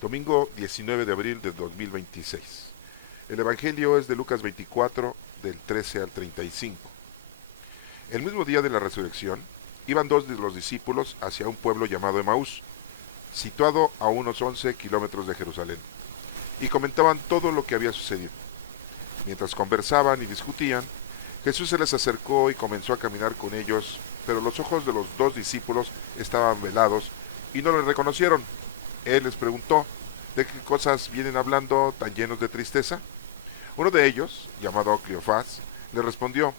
Domingo 19 de abril de 2026. El Evangelio es de Lucas 24, del 13 al 35. El mismo día de la resurrección, iban dos de los discípulos hacia un pueblo llamado Emaús, situado a unos 11 kilómetros de Jerusalén, y comentaban todo lo que había sucedido. Mientras conversaban y discutían, Jesús se les acercó y comenzó a caminar con ellos, pero los ojos de los dos discípulos estaban velados y no le reconocieron. Él les preguntó, ¿de qué cosas vienen hablando tan llenos de tristeza? Uno de ellos, llamado Cleofás, le respondió,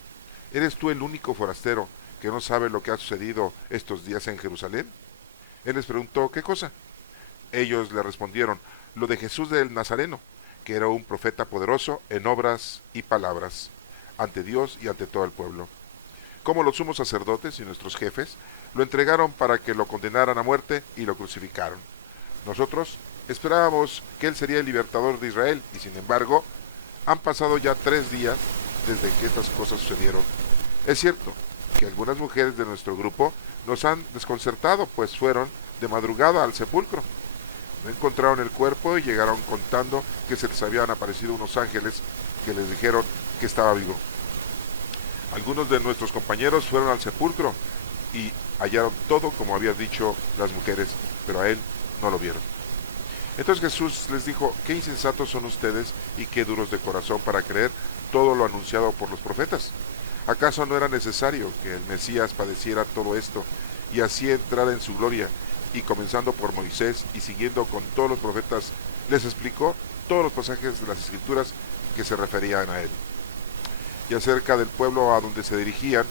¿eres tú el único forastero que no sabe lo que ha sucedido estos días en Jerusalén? Él les preguntó, ¿qué cosa? Ellos le respondieron, lo de Jesús del Nazareno, que era un profeta poderoso en obras y palabras, ante Dios y ante todo el pueblo. Como los sumos sacerdotes y nuestros jefes lo entregaron para que lo condenaran a muerte y lo crucificaron. Nosotros esperábamos que él sería el libertador de Israel y sin embargo han pasado ya 3 días desde que estas cosas sucedieron. Es cierto que algunas mujeres de nuestro grupo nos han desconcertado, pues fueron de madrugada al sepulcro. No encontraron el cuerpo y llegaron contando que se les habían aparecido unos ángeles que les dijeron que estaba vivo. Algunos de nuestros compañeros fueron al sepulcro y hallaron todo como habían dicho las mujeres, pero a él no lo vieron. Entonces Jesús les dijo, qué insensatos son ustedes y qué duros de corazón para creer todo lo anunciado por los profetas. ¿Acaso no era necesario que el Mesías padeciera todo esto y así entrara en su gloria? Y comenzando por Moisés y siguiendo con todos los profetas, les explicó todos los pasajes de las Escrituras que se referían a él. Y acerca del pueblo a donde se dirigían,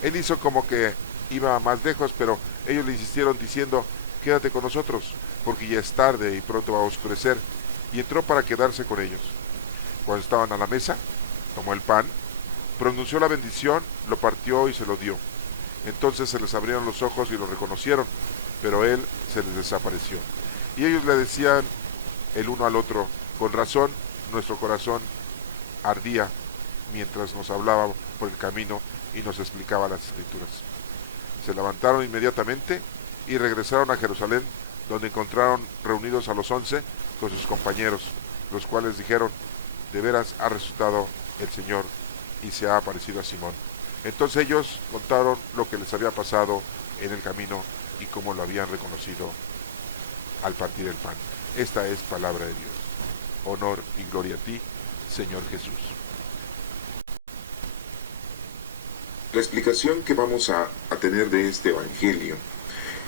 él hizo como que iba más lejos, pero ellos le insistieron diciendo, quédate con nosotros, porque ya es tarde y pronto va a oscurecer, y entró para quedarse con ellos. Cuando estaban a la mesa, tomó el pan, pronunció la bendición, lo partió y se lo dio. Entonces se les abrieron los ojos y lo reconocieron, pero él se les desapareció. Y ellos le decían el uno al otro, con razón nuestro corazón ardía mientras nos hablaba por el camino y nos explicaba las escrituras. Se levantaron inmediatamente y regresaron a Jerusalén, donde encontraron reunidos a los 11 con sus compañeros, los cuales dijeron, de veras ha resucitado el Señor y se ha aparecido a Simón. Entonces ellos contaron lo que les había pasado en el camino y cómo lo habían reconocido al partir el pan. Esta es palabra de Dios. Honor y gloria a ti, Señor Jesús. La explicación que vamos a tener de este Evangelio,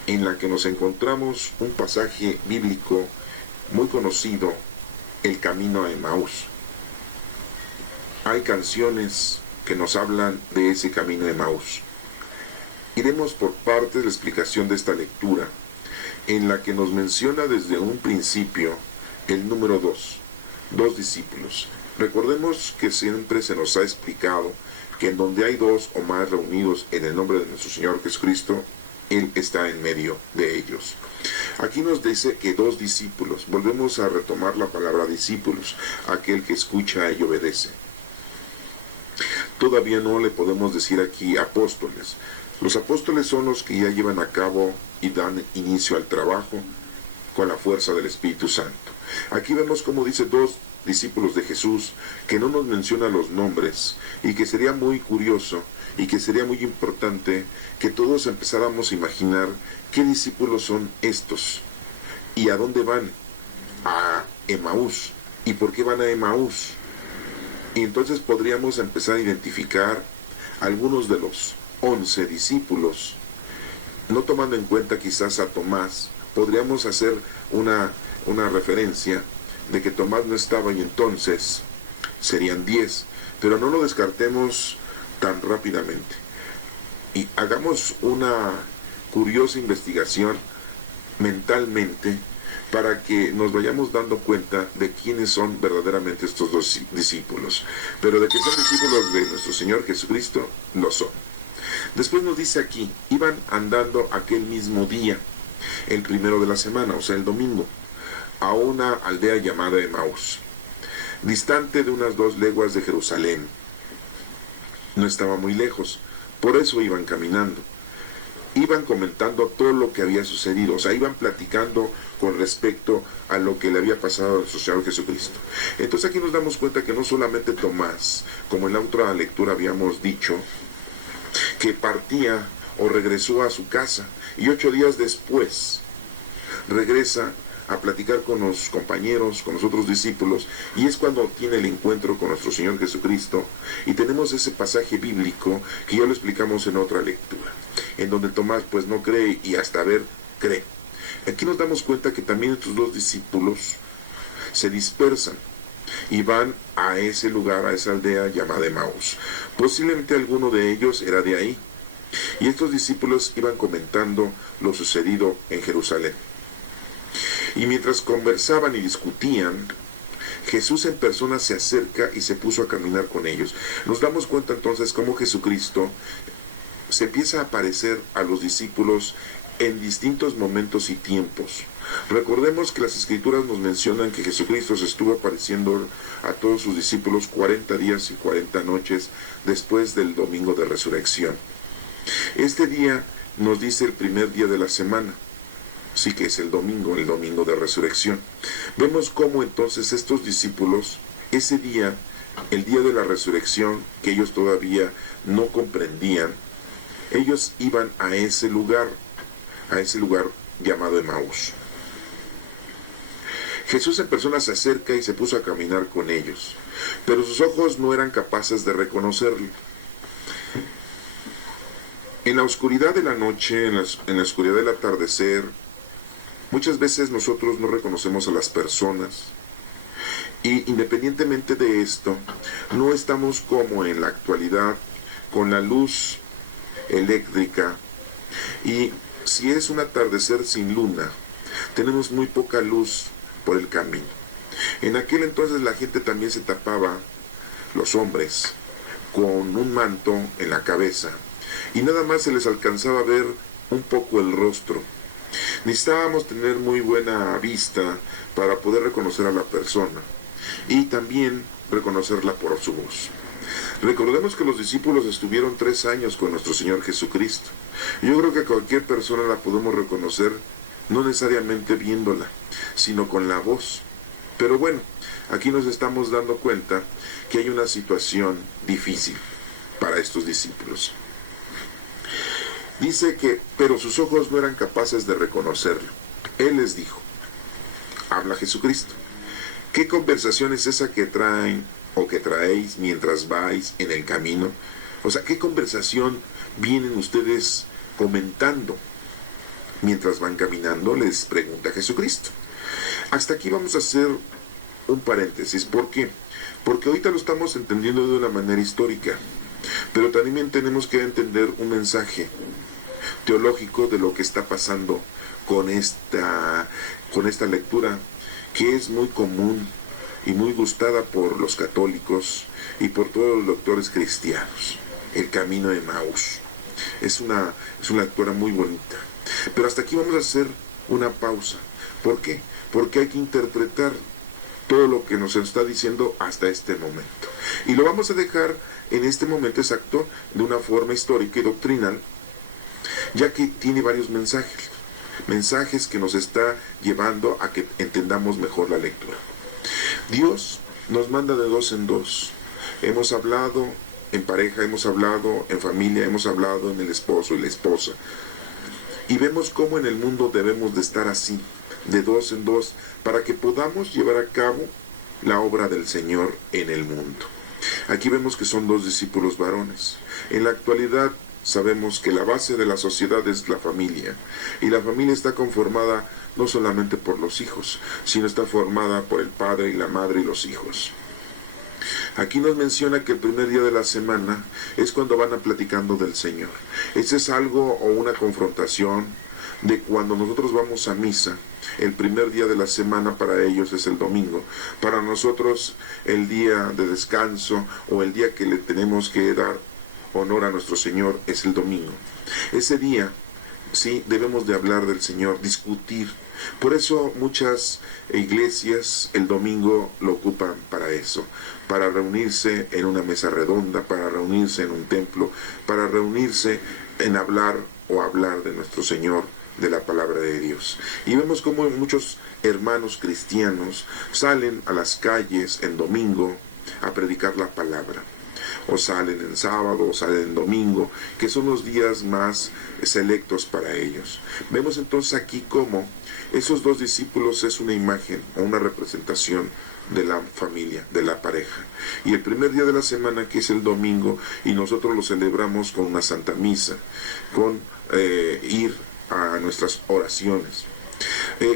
en la que nos encontramos un pasaje bíblico muy conocido, el camino a Emaús. Hay canciones que nos hablan de ese camino a Emaús. Iremos por partes la explicación de esta lectura, en la que nos menciona desde un principio el número 2, dos discípulos. Recordemos que siempre se nos ha explicado que en donde hay dos o más reunidos en el nombre de nuestro Señor Jesucristo, Él está en medio de ellos. Aquí nos dice que dos discípulos, volvemos a retomar la palabra discípulos, aquel que escucha y obedece. Todavía no le podemos decir aquí apóstoles. Los apóstoles son los que ya llevan a cabo y dan inicio al trabajo con la fuerza del Espíritu Santo. Aquí vemos como dice dos discípulos de Jesús, que no nos menciona los nombres, y que sería muy curioso y que sería muy importante que todos empezáramos a imaginar qué discípulos son estos y a dónde van. A Emaús. ¿Y por qué van a Emaús? Y entonces podríamos empezar a identificar algunos de los 11 discípulos, no tomando en cuenta quizás a Tomás. Podríamos hacer una referencia de que Tomás no estaba y entonces serían 10, pero no lo descartemos tan rápidamente. Y hagamos una curiosa investigación mentalmente para que nos vayamos dando cuenta de quiénes son verdaderamente estos dos discípulos. Pero de que son discípulos de nuestro Señor Jesucristo, lo son. Después nos dice aquí, iban andando aquel mismo día, el primero de la semana, o sea el domingo, a una aldea llamada Emaús, distante de unas 2 leguas de Jerusalén. No estaba muy lejos, por eso iban caminando. iban comentando todo lo que había sucedido, o sea, iban platicando con respecto a lo que le había pasado a nuestro Señor Jesucristo. Entonces aquí nos damos cuenta que no solamente Tomás, como en la otra lectura habíamos dicho, que partía o regresó a su casa y 8 días después regresa a platicar con los compañeros, con los otros discípulos, y es cuando tiene el encuentro con nuestro Señor Jesucristo. Y tenemos ese pasaje bíblico que ya lo explicamos en otra lectura, en donde Tomás pues no cree y hasta ver cree. Aquí nos damos cuenta que también estos 2 discípulos se dispersan y van a ese lugar, a esa aldea llamada Emaús. Posiblemente alguno de ellos era de ahí, y estos discípulos iban comentando lo sucedido en Jerusalén. Y mientras conversaban y discutían, Jesús en persona se acerca y se puso a caminar con ellos. Nos damos cuenta entonces cómo Jesucristo se empieza a aparecer a los discípulos en distintos momentos y tiempos. Recordemos que las Escrituras nos mencionan que Jesucristo se estuvo apareciendo a todos sus discípulos 40 días y 40 noches después del domingo de resurrección. Este día nos dice el primer día de la semana, sí que es el domingo de resurrección. Vemos cómo entonces estos discípulos, ese día, el día de la resurrección, que ellos todavía no comprendían, ellos iban a ese lugar llamado Emaús. Jesús en persona se acerca y se puso a caminar con ellos, pero sus ojos no eran capaces de reconocerlo. En la oscuridad de la noche, en la oscuridad del atardecer, muchas veces nosotros no reconocemos a las personas, y independientemente de esto, no estamos como en la actualidad con la luz eléctrica, y si es un atardecer sin luna, tenemos muy poca luz por el camino. En aquel entonces la gente también se tapaba, los hombres, con un manto en la cabeza, y nada más se les alcanzaba a ver un poco el rostro. Necesitábamos tener muy buena vista para poder reconocer a la persona y también reconocerla por su voz. Recordemos que los discípulos estuvieron 3 años con nuestro Señor Jesucristo. Yo creo que cualquier persona la podemos reconocer, no necesariamente viéndola, sino con la voz. Pero bueno, aquí nos estamos dando cuenta que hay una situación difícil para estos discípulos. Dice que, pero sus ojos no eran capaces de reconocerlo. Él les dijo, habla Jesucristo, ¿qué conversación es esa que traen o que traéis mientras vais en el camino? O sea, ¿qué conversación vienen ustedes comentando mientras van caminando? Les pregunta Jesucristo. Hasta aquí vamos a hacer un paréntesis. ¿Por qué? Porque ahorita lo estamos entendiendo de una manera histórica, pero también tenemos que entender un mensaje teológico de lo que está pasando con esta lectura, que es muy común y muy gustada por los católicos y por todos los lectores cristianos. El camino de Emaús es una lectura muy bonita, pero hasta aquí vamos a hacer una pausa. ¿Por qué? Porque hay que interpretar todo lo que nos está diciendo hasta este momento, y lo vamos a dejar en este momento exacto de una forma histórica y doctrinal, ya que tiene varios mensajes que nos está llevando a que entendamos mejor la lectura. Dios nos manda de 2 en 2. Hemos hablado en pareja, hemos hablado en familia, hemos hablado en el esposo y la esposa, y vemos cómo en el mundo debemos de estar así, de 2 en 2, para que podamos llevar a cabo la obra del Señor en el mundo. Aquí vemos que son 2 discípulos varones. En la actualidad sabemos que la base de la sociedad es la familia, y la familia está conformada no solamente por los hijos, sino está formada por el padre y la madre y los hijos. Aquí nos menciona que el primer día de la semana es cuando van a platicando del Señor. Ese es algo o una confrontación de cuando nosotros vamos a misa. El primer día de la semana para ellos es el domingo. Para nosotros el día de descanso o el día que le tenemos que dar honor a nuestro Señor es el domingo. Ese día sí debemos de hablar del Señor, discutir. Por eso muchas iglesias el domingo lo ocupan para eso, para reunirse en una mesa redonda, para reunirse en un templo, para reunirse en hablar o hablar de nuestro Señor, de la palabra de Dios. Y vemos como muchos hermanos cristianos salen a las calles en domingo a predicar la palabra, o salen en sábado, o salen en domingo, que son los días más selectos para ellos. Vemos entonces aquí cómo esos dos discípulos es una imagen o una representación de la familia, de la pareja. Y el primer día de la semana, que es el domingo, y nosotros lo celebramos con una santa misa, con ir a nuestras oraciones.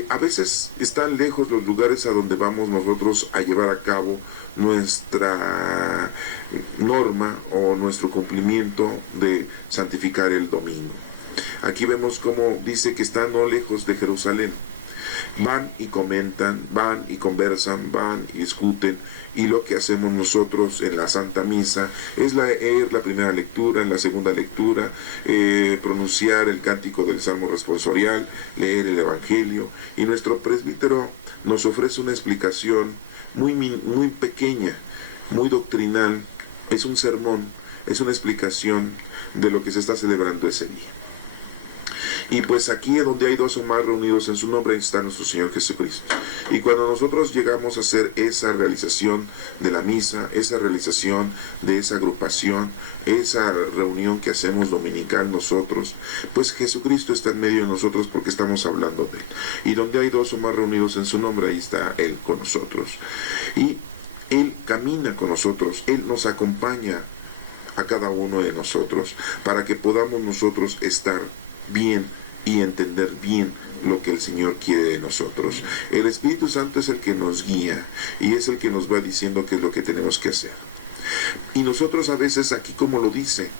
A veces están lejos los lugares a donde vamos nosotros a llevar a cabo nuestra norma o nuestro cumplimiento de santificar el domingo. Aquí vemos cómo dice que están no lejos de Jerusalén. Van y comentan, van y conversan, van y discuten, y lo que hacemos nosotros en la Santa Misa es leer la primera lectura, en la segunda lectura pronunciar el cántico del Salmo responsorial, leer el Evangelio, y nuestro presbítero nos ofrece una explicación muy pequeña, muy doctrinal. Es un sermón, es una explicación de lo que se está celebrando ese día. Y pues aquí donde hay dos o más reunidos en su nombre, ahí está nuestro Señor Jesucristo. Y cuando nosotros llegamos a hacer esa realización de la misa, esa realización de esa agrupación, esa reunión que hacemos dominical nosotros, pues Jesucristo está en medio de nosotros porque estamos hablando de Él. Y donde hay dos o más reunidos en su nombre, ahí está Él con nosotros. Y Él camina con nosotros, Él nos acompaña a cada uno de nosotros para que podamos nosotros estar bien y entender bien lo que el Señor quiere de nosotros. El Espíritu Santo es el que nos guía y es el que nos va diciendo qué es lo que tenemos que hacer. Y nosotros a veces aquí, como lo dice,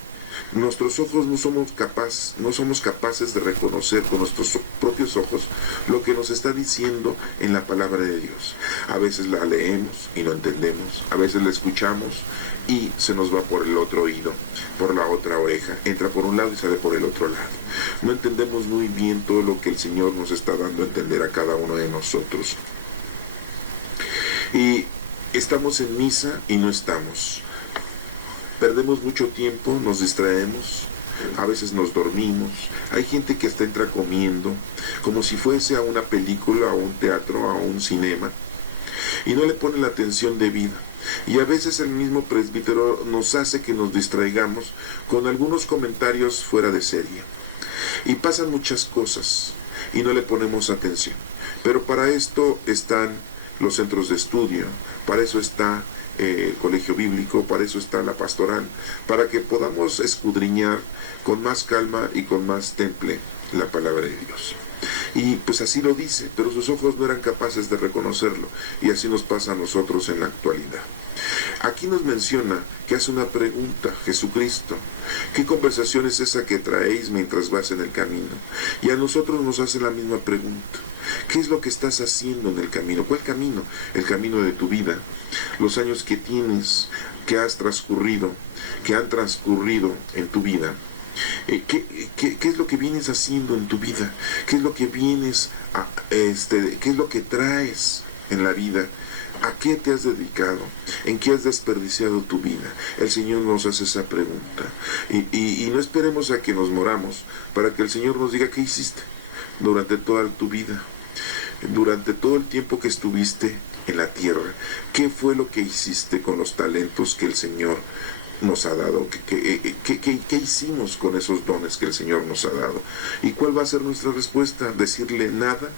nuestros ojos no somos capaces de reconocer con nuestros propios ojos lo que nos está diciendo en la palabra de Dios. A veces la leemos y no entendemos, a veces la escuchamos y se nos va por el otro oído, por la otra oreja, entra por un lado y sale por el otro lado. No entendemos muy bien todo lo que el Señor nos está dando a entender a cada uno de nosotros. Y estamos en misa y no estamos. Perdemos mucho tiempo, nos distraemos, a veces nos dormimos. Hay gente que hasta entra comiendo, como si fuese a una película, a un teatro, a un cinema, y no le pone la atención debida. Y a veces el mismo presbítero nos hace que nos distraigamos con algunos comentarios fuera de serie. Y pasan muchas cosas y no le ponemos atención. Pero para esto están los centros de estudio, para eso está el colegio bíblico, para eso está la pastoral, para que podamos escudriñar con más calma y con más temple la palabra de Dios. Y pues así lo dice, pero sus ojos no eran capaces de reconocerlo, y así nos pasa a nosotros en la actualidad. Aquí nos menciona que hace una pregunta, Jesucristo: ¿qué conversación es esa que traéis mientras vas en el camino? Y a nosotros nos hace la misma pregunta: ¿qué es lo que estás haciendo en el camino? ¿Cuál camino? El camino de tu vida, los años que tienes, que han transcurrido en tu vida. ¿Qué es lo que vienes haciendo en tu vida? ¿Qué es lo que qué es lo que traes en la vida? ¿A qué te has dedicado? ¿En qué has desperdiciado tu vida? El Señor nos hace esa pregunta. Y no esperemos a que nos moramos para que el Señor nos diga qué hiciste durante toda tu vida, durante todo el tiempo que estuviste en la tierra. ¿Qué fue lo que hiciste con los talentos que el Señor nos ha dado? ¿Qué hicimos con esos dones que el Señor nos ha dado? ¿Y cuál va a ser nuestra respuesta? ¿Decirle nada?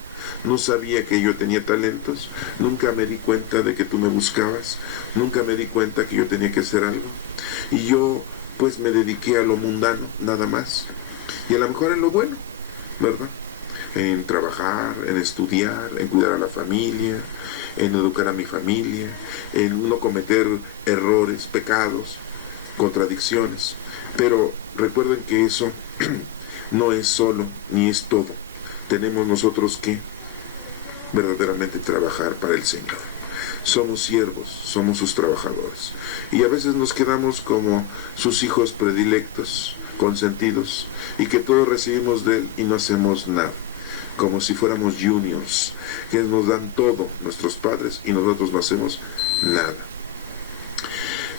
No sabía que yo tenía talentos, nunca me di cuenta de que tú me buscabas, nunca me di cuenta que yo tenía que hacer algo, y yo pues me dediqué a lo mundano, nada más, y a lo mejor en lo bueno, ¿verdad? En trabajar, en estudiar, en cuidar a la familia, en educar a mi familia, en no cometer errores, pecados, contradicciones. Pero recuerden que eso no es solo, ni es todo. Tenemos nosotros que verdaderamente trabajar para el Señor. Somos siervos, somos sus trabajadores. Y a veces nos quedamos como sus hijos predilectos, consentidos, y que todo recibimos de Él y no hacemos nada. Como si fuéramos juniors, que nos dan todo nuestros padres y nosotros no hacemos nada.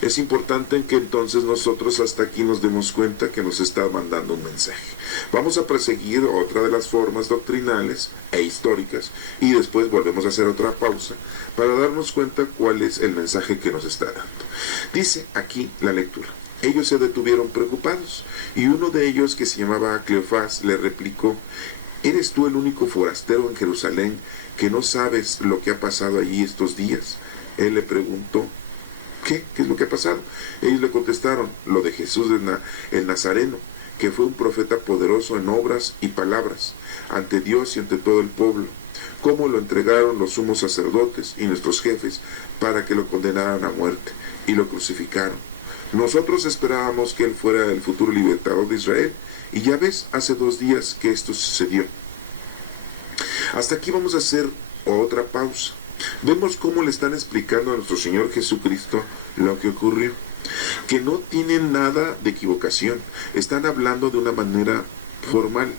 Es importante que entonces nosotros hasta aquí nos demos cuenta que nos está mandando un mensaje. Vamos a perseguir otra de las formas doctrinales e históricas y después volvemos a hacer otra pausa para darnos cuenta cuál es el mensaje que nos está dando. Dice aquí la lectura: ellos se detuvieron preocupados y uno de ellos, que se llamaba Cleofás, le replicó: ¿eres tú el único forastero en Jerusalén que no sabes lo que ha pasado allí estos días? Él le preguntó: ¿qué es lo que ha pasado? Ellos le contestaron: lo de Jesús el Nazareno, que fue un profeta poderoso en obras y palabras, ante Dios y ante todo el pueblo. Cómo lo entregaron los sumos sacerdotes y nuestros jefes para que lo condenaran a muerte, y lo crucificaron. Nosotros esperábamos que él fuera el futuro libertador de Israel, y ya ves, hace 2 días que esto sucedió. Hasta aquí vamos a hacer otra pausa. Vemos cómo le están explicando a nuestro Señor Jesucristo lo que ocurrió, que no tienen nada de equivocación, están hablando de una manera formal,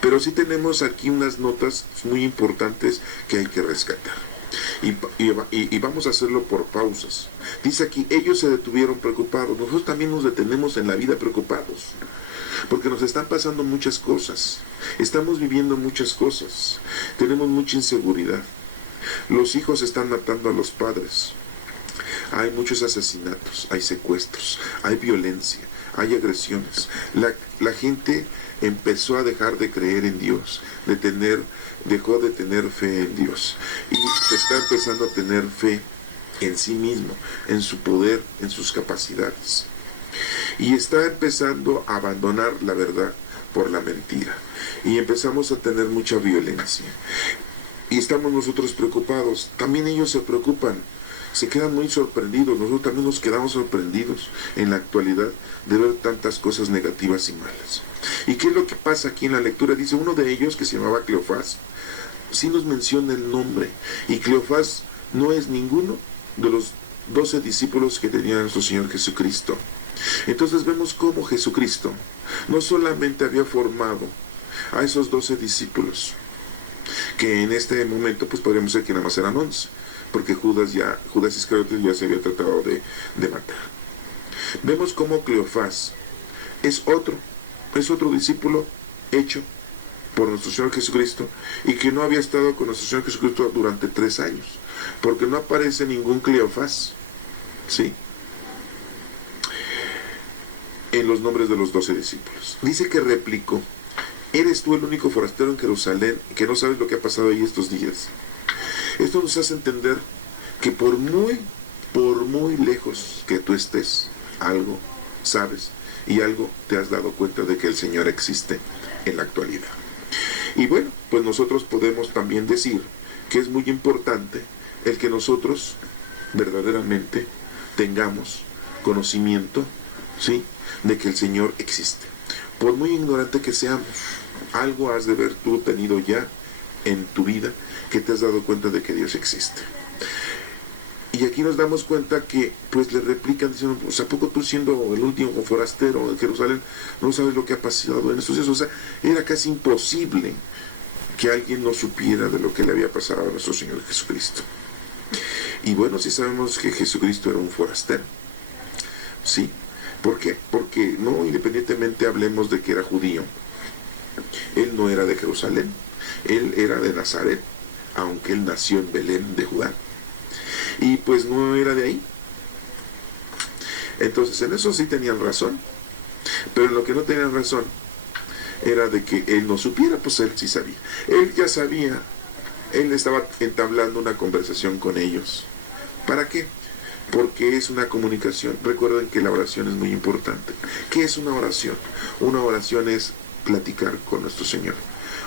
pero sí tenemos aquí unas notas muy importantes que hay que rescatar. Y vamos a hacerlo por pausas. Dice aquí: ellos se detuvieron preocupados. Nosotros también nos detenemos en la vida preocupados, porque nos están pasando muchas cosas, estamos viviendo muchas cosas, tenemos mucha inseguridad. Los hijos están matando a los padres, hay muchos asesinatos, hay secuestros, hay violencia, hay agresiones. La gente empezó a dejar de creer en Dios, dejó de tener fe en Dios, y se está empezando a tener fe en sí mismo, en su poder, en sus capacidades, y está empezando a abandonar la verdad por la mentira, y empezamos a tener mucha violencia, y estamos nosotros preocupados. También ellos se preocupan, se quedan muy sorprendidos. Nosotros también nos quedamos sorprendidos en la actualidad de ver tantas cosas negativas y malas. ¿Y qué es lo que pasa aquí en la lectura? Dice: uno de ellos, que se llamaba Cleofás, sí nos menciona el nombre, y Cleofás no es ninguno de los 12 discípulos que tenía nuestro Señor Jesucristo. Entonces vemos cómo Jesucristo no solamente había formado a esos 12 discípulos, que en este momento pues podríamos decir que nada más eran 11, porque Judas Iscariote ya se había tratado de matar. Vemos cómo Cleofás es otro discípulo hecho por nuestro Señor Jesucristo, y que no había estado con nuestro Señor Jesucristo durante 3 años, porque no aparece ningún Cleofás, ¿sí?, en los nombres de los 12 discípulos. Dice que replicó: ¿eres tú el único forastero en Jerusalén que no sabes lo que ha pasado ahí estos días? Esto nos hace entender que por muy lejos que tú estés, algo sabes y algo te has dado cuenta de que el Señor existe en la actualidad. Y bueno, pues nosotros podemos también decir que es muy importante el que nosotros verdaderamente tengamos conocimiento, ¿sí?, de que el Señor existe. Por muy ignorante que seamos, algo has de haber tú tenido ya en tu vida que te has dado cuenta de que Dios existe. Y aquí nos damos cuenta que pues le replican diciendo: pues ¿a poco tú, siendo el último forastero en Jerusalén, no sabes lo que ha pasado en estos días? O sea, era casi imposible que alguien no supiera de lo que le había pasado a nuestro Señor Jesucristo. Y bueno, sí sabemos que Jesucristo era un forastero, ¿sí? ¿Por qué? Porque no, independientemente hablemos de que era judío, él no era de Jerusalén, él era de Nazaret, aunque él nació en Belén de Judá, y pues no era de ahí. Entonces en eso sí tenían razón, pero en lo que no tenían razón era de que él no supiera. Pues él sí sabía, él ya sabía, él estaba entablando una conversación con ellos. ¿Para qué? Porque es una comunicación. Recuerden que la oración es muy importante. ¿Qué es una oración? Una oración es platicar con nuestro Señor.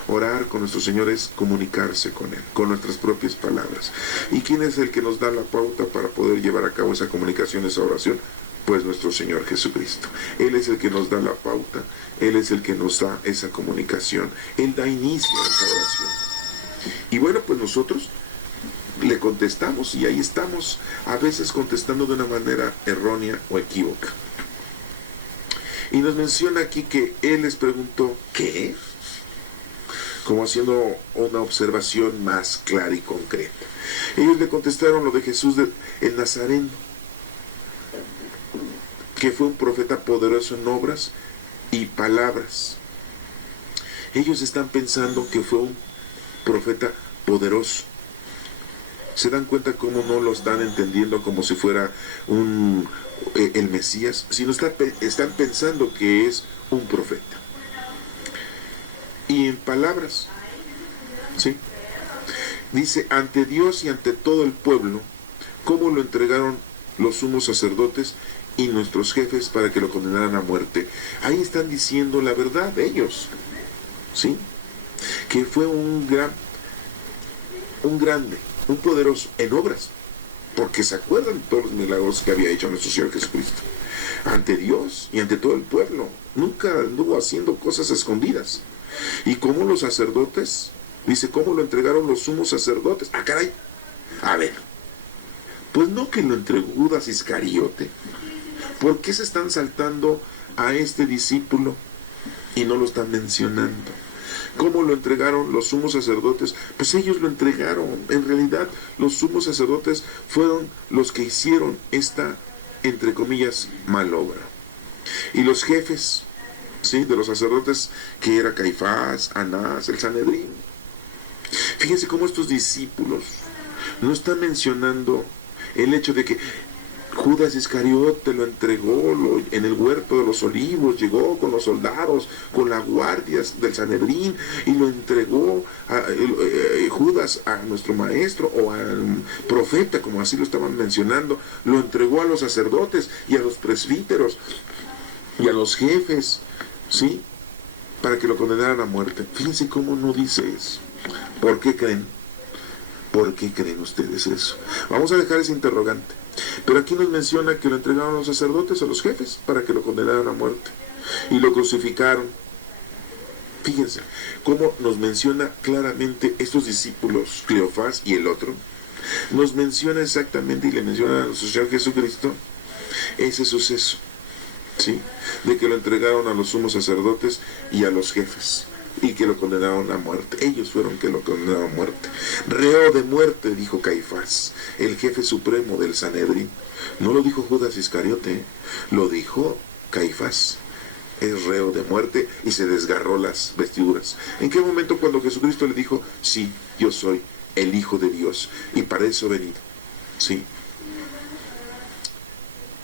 Orar con nuestro Señor es comunicarse con Él, con nuestras propias palabras. ¿Y quién es el que nos da la pauta para poder llevar a cabo esa comunicación, esa oración? Pues nuestro Señor Jesucristo. Él es el que nos da la pauta, Él es el que nos da esa comunicación, Él da inicio a esa oración. Y bueno, pues nosotros le contestamos, y ahí estamos, a veces contestando de una manera errónea o equívoca. Y nos menciona aquí que él les preguntó: ¿qué? Como haciendo una observación más clara y concreta. Ellos le contestaron: lo de Jesús el Nazareno. que fue un profeta poderoso en obras y palabras. Ellos están pensando que fue un profeta poderoso. ¿Se dan cuenta cómo no lo están entendiendo como si fuera el Mesías? Sino están pensando que es un profeta. Y en palabras, ¿sí? Dice, ante Dios y ante todo el pueblo, cómo lo entregaron los sumos sacerdotes y nuestros jefes para que lo condenaran a muerte. Ahí están diciendo la verdad ellos, ¿sí? Que fue un grande, un poderoso en obras, porque se acuerdan de todos los milagros que había hecho nuestro Señor Jesucristo ante Dios y ante todo el pueblo. Nunca anduvo haciendo cosas escondidas. Y como los sacerdotes, dice, cómo lo entregaron los sumos sacerdotes. Ah, caray, a ver, pues no que lo entregó Judas Iscariote. ¿Por qué se están saltando a este discípulo y no lo están mencionando? ¿Cómo lo entregaron los sumos sacerdotes? Pues ellos lo entregaron. En realidad, los sumos sacerdotes fueron los que hicieron esta, entre comillas, mal obra. Y los jefes, ¿sí?, de los sacerdotes, que era Caifás, Anás, el Sanedrín. Fíjense cómo estos discípulos no están mencionando el hecho de que Judas Iscariote lo entregó en el huerto de los olivos, llegó con los soldados, con las guardias del Sanedrín, y lo entregó Judas a nuestro maestro o al profeta, como así lo estaban mencionando, lo entregó a los sacerdotes y a los presbíteros y a los jefes, ¿sí?, para que lo condenaran a muerte. Fíjense cómo no dice eso. ¿Por qué creen? ¿Por qué creen ustedes eso? Vamos a dejar ese interrogante. Pero aquí nos menciona que lo entregaron a los sacerdotes, a los jefes, para que lo condenaran a muerte. Y lo crucificaron. Fíjense cómo nos menciona claramente estos discípulos, Cleofás y el otro. Nos menciona exactamente, y le menciona a nuestro Señor Jesucristo, ese suceso, ¿sí?, de que lo entregaron a los sumos sacerdotes y a los jefes, y que lo condenaron a muerte. Ellos fueron que lo condenaron a muerte. Reo de muerte, dijo Caifás, el jefe supremo del Sanedrín. No lo dijo Judas Iscariote, lo dijo Caifás. Es reo de muerte, y se desgarró las vestiduras. ¿En qué momento? Cuando Jesucristo le dijo, sí, yo soy el Hijo de Dios, y para eso he venido. Sí.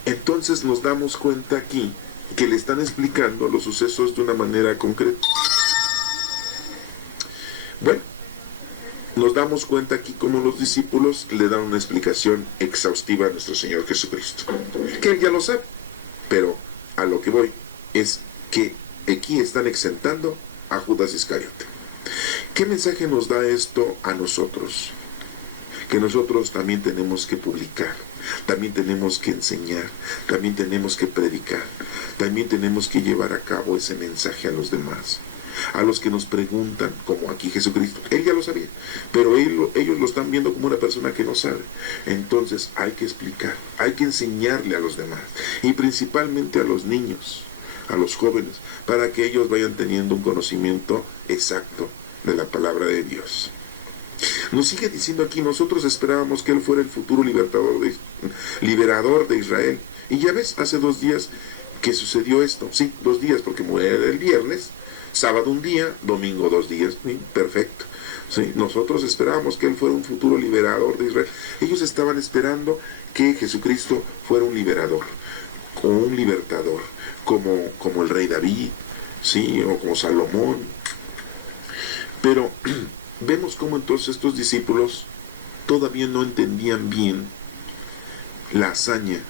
Entonces nos damos cuenta aquí que le están explicando los sucesos de una manera concreta. Bueno, nos damos cuenta aquí cómo los discípulos le dan una explicación exhaustiva a nuestro Señor Jesucristo, que él ya lo sabe, pero a lo que voy es que aquí están exentando a Judas Iscariote. ¿Qué mensaje nos da esto a nosotros? Que nosotros también tenemos que publicar, también tenemos que enseñar, también tenemos que predicar, también tenemos que llevar a cabo ese mensaje a los demás. A los que nos preguntan, como aquí Jesucristo, él ya lo sabía, pero ellos lo están viendo como una persona que no sabe. Entonces hay que explicar, hay que enseñarle a los demás, y principalmente a los niños, a los jóvenes, para que ellos vayan teniendo un conocimiento exacto de la palabra de Dios. Nos sigue diciendo aquí, nosotros esperábamos que él fuera el futuro liberador de Israel. Y ya ves, hace 2 días que sucedió esto. Sí, 2 días, porque muere el viernes, sábado un día, domingo 2 días. ¿Sí? Perfecto. ¿Sí? Nosotros esperábamos que él fuera un futuro liberador de Israel. Ellos estaban esperando que Jesucristo fuera un liberador, como un libertador, como el rey David, ¿sí?, o como Salomón. Pero vemos cómo entonces estos discípulos todavía no entendían bien la hazaña,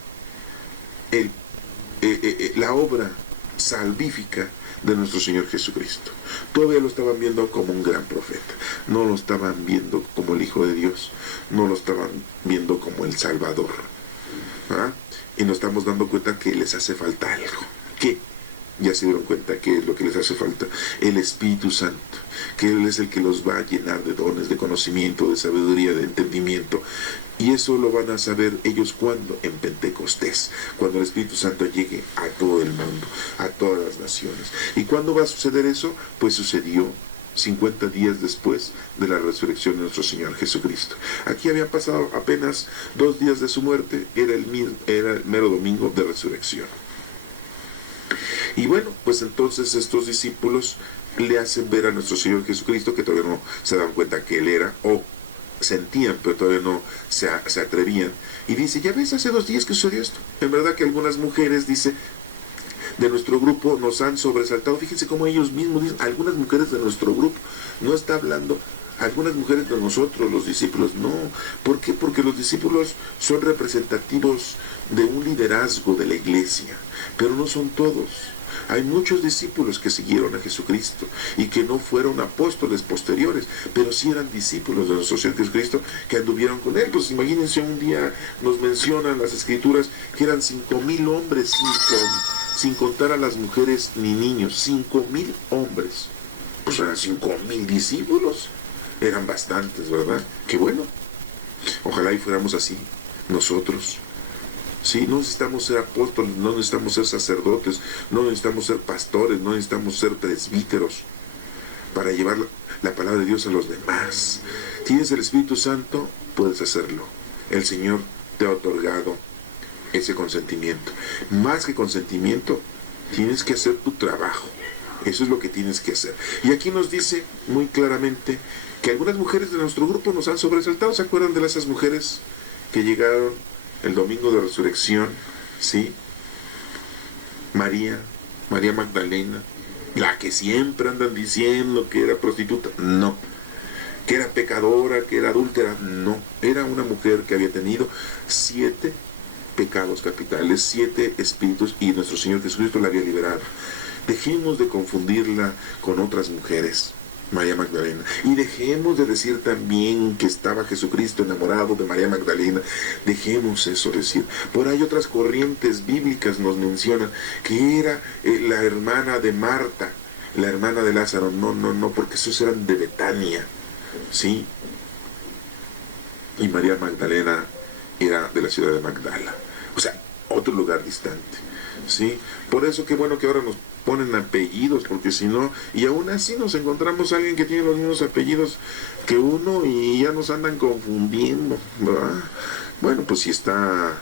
la obra salvífica de nuestro Señor Jesucristo. Todavía lo estaban viendo como un gran profeta, no lo estaban viendo como el Hijo de Dios, no lo estaban viendo como el Salvador. ¿Ah? Y nos estamos dando cuenta que les hace falta algo. ¿Qué? Ya se dieron cuenta que es lo que les hace falta: el Espíritu Santo, que Él es el que los va a llenar de dones, de conocimiento, de sabiduría, de entendimiento. Y eso lo van a saber ellos cuando, en Pentecostés, cuando el Espíritu Santo llegue a todo el mundo, a todas las naciones. ¿Y cuándo va a suceder eso? Pues sucedió 50 días después de la resurrección de nuestro Señor Jesucristo. Aquí habían pasado apenas 2 días de su muerte, era el mero domingo de resurrección. Y bueno, pues entonces estos discípulos le hacen ver a nuestro Señor Jesucristo que todavía no se dan cuenta que Él era, o sentían, pero todavía no se atrevían. Y dice, ya ves, hace 2 días que sucedió esto. En verdad que algunas mujeres, dice, de nuestro grupo nos han sobresaltado. Fíjense cómo ellos mismos dicen, algunas mujeres de nuestro grupo. No está hablando algunas mujeres de nosotros, los discípulos. No. ¿Por qué? Porque los discípulos son representativos de un liderazgo de la iglesia, pero no son todos. Hay muchos discípulos que siguieron a Jesucristo y que no fueron apóstoles posteriores, pero sí eran discípulos de nuestro Señor Jesucristo que anduvieron con Él. Pues imagínense, un día nos mencionan las Escrituras que eran 5,000 hombres, sin contar a las mujeres ni niños. 5,000 hombres. Pues eran 5,000 discípulos. Eran bastantes, ¿verdad? Qué bueno. Ojalá y fuéramos así, nosotros. Sí, no necesitamos ser apóstoles, no necesitamos ser sacerdotes, no necesitamos ser pastores, no necesitamos ser presbíteros para llevar la palabra de Dios a los demás. Tienes el Espíritu Santo, puedes hacerlo. El Señor te ha otorgado ese consentimiento. Más que consentimiento, tienes que hacer tu trabajo. Eso es lo que tienes que hacer. Y aquí nos dice muy claramente que algunas mujeres de nuestro grupo nos han sobresaltado. ¿Se acuerdan de esas mujeres que llegaron el domingo de resurrección? ¿Sí? María Magdalena, la que siempre andan diciendo que era prostituta. No. Que era pecadora, que era adúltera. No. Era una mujer que había tenido 7 pecados capitales, 7 espíritus, y nuestro Señor Jesucristo la había liberado. Dejemos de confundirla con otras mujeres, María Magdalena, y dejemos de decir también que estaba Jesucristo enamorado de María Magdalena. Dejemos eso decir. Por ahí otras corrientes bíblicas nos mencionan que era la hermana de Marta, la hermana de Lázaro. No, porque esos eran de Betania, ¿sí? Y María Magdalena era de la ciudad de Magdala, o sea, otro lugar distante, ¿sí? Por eso qué bueno que ahora nos ponen apellidos, porque si no, y aún así nos encontramos a alguien que tiene los mismos apellidos que uno y ya nos andan confundiendo, ¿verdad? Bueno, pues si está,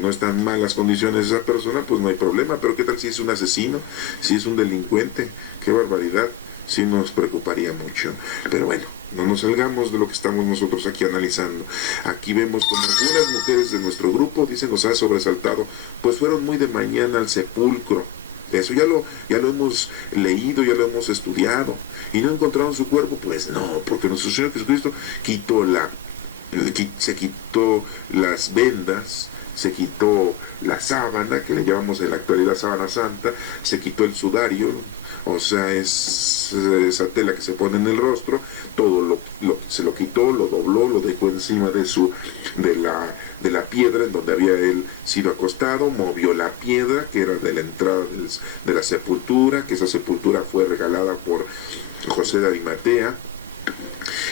no están en malas condiciones esa persona, pues no hay problema, pero qué tal si es un asesino, si es un delincuente, qué barbaridad, sí nos preocuparía mucho. Pero bueno, no nos salgamos de lo que estamos nosotros aquí analizando. Aquí vemos como algunas mujeres de nuestro grupo, dicen, nos ha sobresaltado, pues fueron muy de mañana al sepulcro. Eso ya lo hemos leído, ya lo hemos estudiado. ¿Y no encontraron su cuerpo? Pues no, porque nuestro Señor Jesucristo se quitó las vendas, se quitó la sábana, que le llamamos en la actualidad sábana santa, se quitó el sudario, o sea, es esa tela que se pone en el rostro, todo se lo quitó, lo dobló, lo dejó encima de la piedra en donde había él sido acostado, movió la piedra que era de la entrada de la sepultura, que esa sepultura fue regalada por José de Arimatea,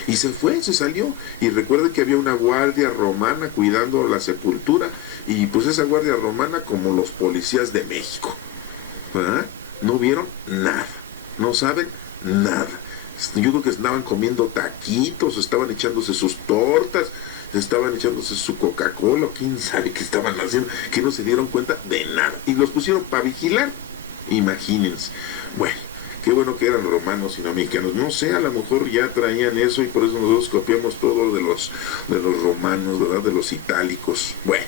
y se salió, y recuerden que había una guardia romana cuidando la sepultura, y pues esa guardia romana como los policías de México, ¿verdad? No vieron nada, no saben nada. Yo creo que estaban comiendo taquitos, estaban echándose sus tortas, estaban echándose su Coca-Cola, quién sabe qué estaban haciendo, que no se dieron cuenta de nada. Y los pusieron para vigilar, imagínense. Bueno, qué bueno que eran romanos y no mexicanos. No sé, a lo mejor ya traían eso y por eso nosotros copiamos todo de los romanos, ¿verdad? De los itálicos. Bueno,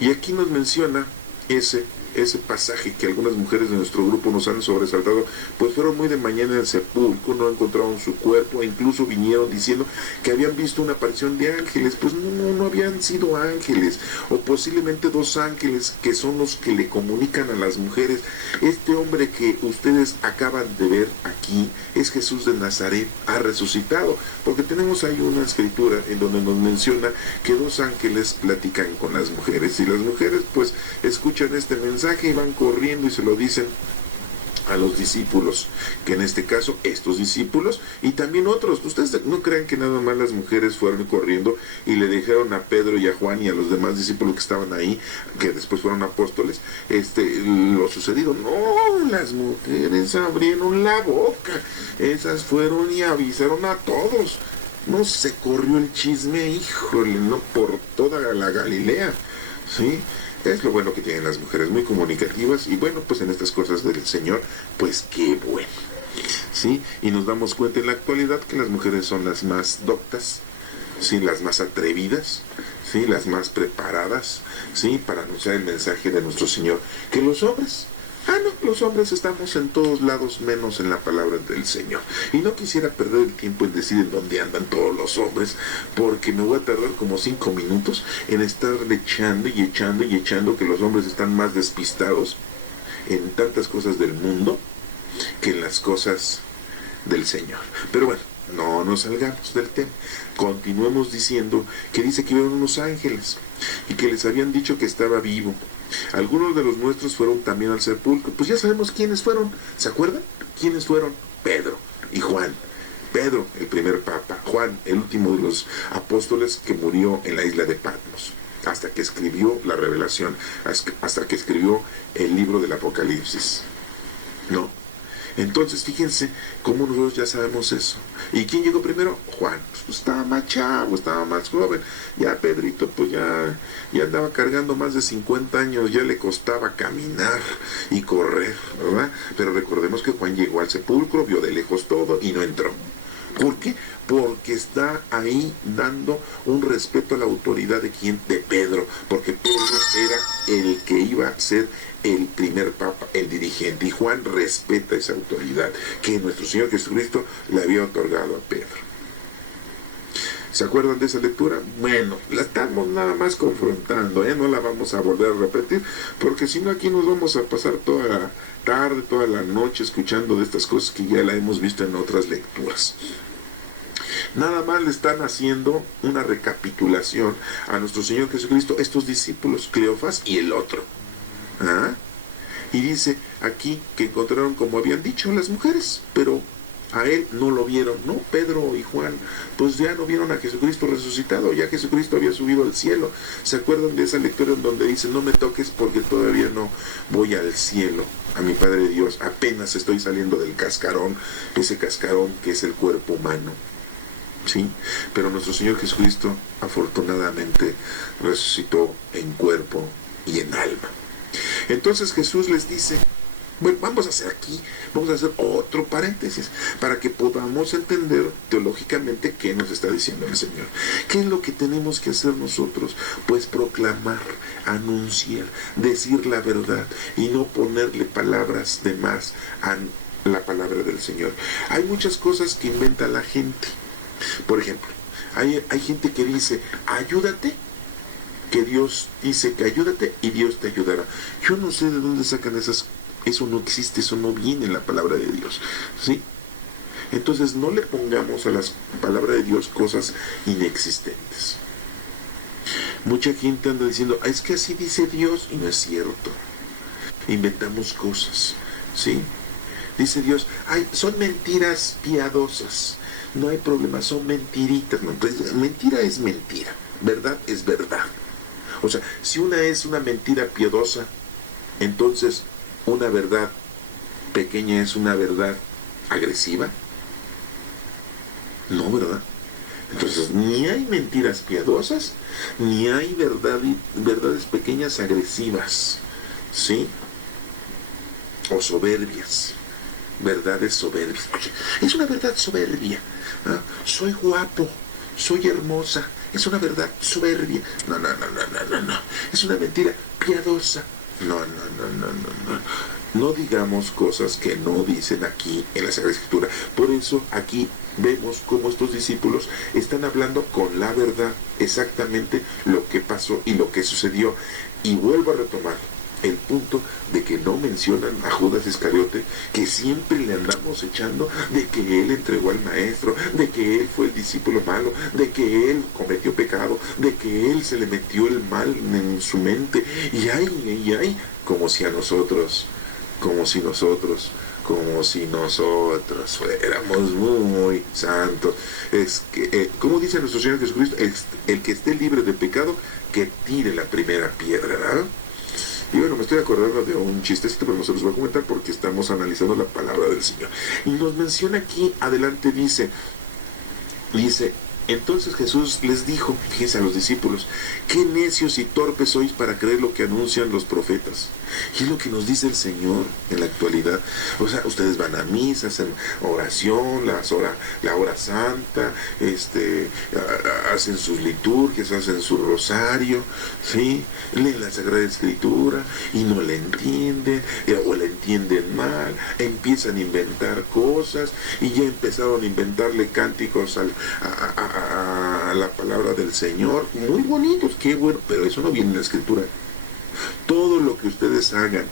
y aquí nos menciona ese pasaje que algunas mujeres de nuestro grupo nos han sobresaltado, pues fueron muy de mañana en el sepulcro, no encontraron su cuerpo, e incluso vinieron diciendo que habían visto una aparición de ángeles. Pues no habían sido ángeles, o posiblemente 2 ángeles que son los que le comunican a las mujeres. Este hombre que ustedes acaban de ver aquí es Jesús de Nazaret, ha resucitado, porque tenemos ahí una escritura en donde nos menciona que 2 ángeles platican con las mujeres, y las mujeres pues escuchan este mensaje y van corriendo y se lo dicen a los discípulos, que en este caso estos discípulos y también otros. Ustedes no crean que nada más las mujeres fueron corriendo y le dijeron a Pedro y a Juan y a los demás discípulos que estaban ahí, que después fueron apóstoles, lo sucedido. No, las mujeres abrieron la boca, esas fueron y avisaron a todos. No se corrió el chisme, híjole, no, por toda la Galilea, ¿sí? Es lo bueno que tienen las mujeres, muy comunicativas, y bueno, pues en estas cosas del Señor, pues qué bueno. ¿Sí? Y nos damos cuenta en la actualidad que las mujeres son las más doctas, ¿sí? Las más atrevidas, ¿sí? Las más preparadas, ¿sí? Para anunciar el mensaje de nuestro Señor, que los hombres. No, los hombres estamos en todos lados menos en la palabra del Señor. Y no quisiera perder el tiempo en decir en dónde andan todos los hombres, porque me voy a tardar como 5 minutos en estar echando y echando y echando que los hombres están más despistados en tantas cosas del mundo que en las cosas del Señor. Pero bueno, no nos salgamos del tema. Continuemos diciendo que dice que vieron unos ángeles y que les habían dicho que estaba vivo. Algunos de los nuestros fueron también al sepulcro. Pues ya sabemos quiénes fueron. ¿Se acuerdan? ¿Quiénes fueron? Pedro y Juan. Pedro, el primer papa. Juan, el último de los apóstoles que murió en la isla de Patmos, hasta que escribió la Revelación, hasta que escribió el libro del Apocalipsis. ¿No? Entonces, fíjense cómo nosotros ya sabemos eso. ¿Y quién llegó primero? Juan. Pues estaba más chavo, estaba más joven. Ya Pedrito, pues ya andaba cargando más de 50 años, ya le costaba caminar y correr, ¿verdad? Pero recordemos que Juan llegó al sepulcro, vio de lejos todo y no entró. ¿Por qué? Porque está ahí dando un respeto a la autoridad de quién, de Pedro, porque Pedro era el que iba a ser el primer papa, el dirigente, y Juan respeta esa autoridad que nuestro Señor Jesucristo le había otorgado a Pedro. ¿Se acuerdan de esa lectura? Bueno, la estamos nada más confrontando, no la vamos a volver a repetir, porque si no aquí nos vamos a pasar toda la tarde, toda la noche escuchando de estas cosas que ya la hemos visto en otras lecturas. Nada más le están haciendo una recapitulación a nuestro Señor Jesucristo, estos discípulos, Cleofas y el otro. Y dice aquí que encontraron, como habían dicho, las mujeres, pero a él no lo vieron, ¿no? Pedro y Juan, pues ya no vieron a Jesucristo resucitado, ya Jesucristo había subido al cielo. ¿Se acuerdan de esa lectura en donde dice, no me toques porque todavía no voy al cielo, a mi Padre Dios, apenas estoy saliendo del cascarón, ese cascarón que es el cuerpo humano? ¿Sí? Pero nuestro Señor Jesucristo afortunadamente resucitó en cuerpo y en alma. Entonces Jesús les dice, bueno, vamos a hacer otro paréntesis para que podamos entender teológicamente qué nos está diciendo el Señor. ¿Qué es lo que tenemos que hacer nosotros? Pues proclamar, anunciar, decir la verdad y no ponerle palabras de más a la palabra del Señor. Hay muchas cosas que inventa la gente. Por ejemplo, hay gente que dice, ayúdate, que Dios dice que ayúdate y Dios te ayudará. Yo no sé de dónde sacan esas. Eso no existe, eso no viene en la palabra de Dios, ¿sí? Entonces no le pongamos a la palabra de Dios cosas inexistentes. Mucha gente anda diciendo, es que así dice Dios, y no es cierto. Inventamos cosas, ¿sí? Dice Dios, son mentiras piadosas, no hay problema, son mentiritas. No, entonces, mentira es mentira, verdad es verdad. O sea, si una es una mentira piadosa, entonces una verdad pequeña es una verdad agresiva. No, ¿verdad? Entonces, ni hay mentiras piadosas, ni hay verdades pequeñas agresivas, ¿sí? O soberbias. Verdades soberbias. Es una verdad soberbia. Soy guapo, soy hermosa. Es una verdad soberbia. No. Es una mentira piadosa. No. No digamos cosas que no dicen aquí en la Sagrada Escritura. Por eso aquí vemos cómo estos discípulos están hablando con la verdad, exactamente lo que pasó y lo que sucedió. Y vuelvo a retomar el punto de que no mencionan a Judas Iscariote, que siempre le andamos echando de que él entregó al maestro, de que él fue el discípulo malo, de que él cometió pecado, de que él se le metió el mal en su mente, y ay, como si nosotros fuéramos muy santos. Es que, como dice nuestro Señor Jesucristo, el que esté libre de pecado, que tire la primera piedra, ¿verdad? Y bueno, me estoy acordando de un chistecito, pero no se los voy a comentar porque estamos analizando la palabra del Señor. Y nos menciona aquí, adelante dice, Entonces Jesús les dijo, fíjense a los discípulos, qué necios y torpes sois para creer lo que anuncian los profetas. Y es lo que nos dice el Señor en la actualidad. O sea, ustedes van a misa, hacen oración, la hora santa, hacen sus liturgias, hacen su rosario, ¿sí? Leen la Sagrada Escritura y no la entienden, o la entienden mal, empiezan a inventar cosas y ya empezaron a inventarle cánticos a la palabra del Señor, muy bonitos, qué bueno, pero eso no viene en la Escritura. Todo lo que ustedes hagan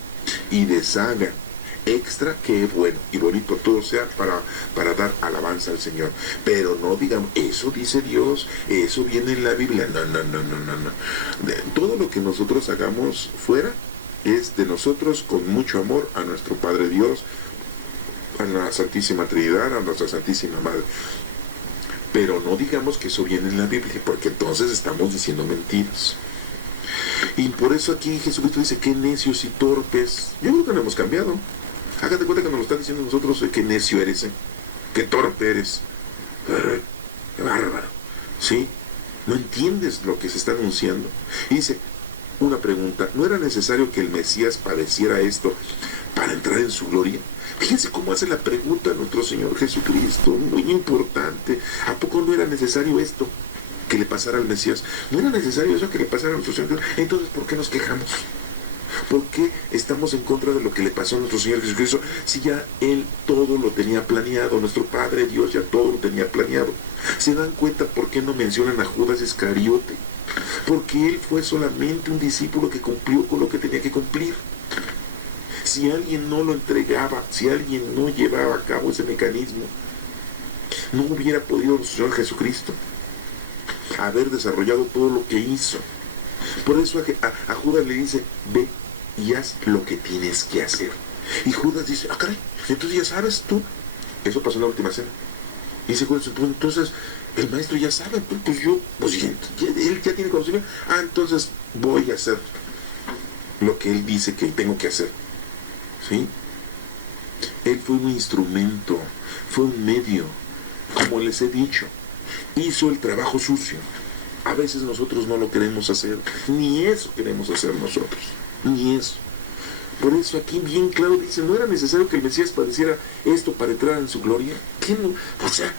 y deshagan extra, que bueno y bonito, todo sea para dar alabanza al Señor, pero no digan, eso dice Dios, eso viene en la Biblia, no. Todo lo que nosotros hagamos fuera es de nosotros con mucho amor a nuestro Padre Dios, a la Santísima Trinidad, a nuestra Santísima Madre. Pero no digamos que eso viene en la Biblia, porque entonces estamos diciendo mentiras. Y por eso aquí Jesucristo dice, qué necios y torpes. Yo creo que no hemos cambiado. Hágate cuenta que nos lo está diciendo nosotros, qué necio eres, qué torpe eres. Qué bárbaro. ¿Sí? No entiendes lo que se está anunciando. Y dice, una pregunta, ¿no era necesario que el Mesías padeciera esto para entrar en su gloria? Fíjense cómo hace la pregunta nuestro Señor Jesucristo, muy importante. ¿A poco no era necesario esto que le pasara al Mesías? ¿No era necesario eso que le pasara a nuestro Señor? Entonces, ¿por qué nos quejamos? ¿Por qué estamos en contra de lo que le pasó a nuestro Señor Jesucristo si ya Él todo lo tenía planeado? Nuestro Padre Dios ya todo lo tenía planeado. ¿Se dan cuenta por qué no mencionan a Judas Iscariote? Porque él fue solamente un discípulo que cumplió con lo que tenía que cumplir. Si alguien no lo entregaba, si alguien no llevaba a cabo ese mecanismo, no hubiera podido nuestro Señor Jesucristo haber desarrollado todo lo que hizo. Por eso a Judas le dice, ve y haz lo que tienes que hacer. Y Judas dice, caray, entonces ya sabes tú. Eso pasó en la última cena. Y dice Judas, entonces el maestro ya sabe, él ya tiene conocimiento. Entonces voy a hacer lo que él dice que tengo que hacer. ¿Sí? Él fue un instrumento, fue un medio, como les he dicho, hizo el trabajo sucio. A veces nosotros no lo queremos hacer, ni eso queremos hacer nosotros, ni eso. Por eso aquí bien claro dice, ¿no era necesario que el Mesías padeciera esto para entrar en su gloria? ¿Qué no? O sea,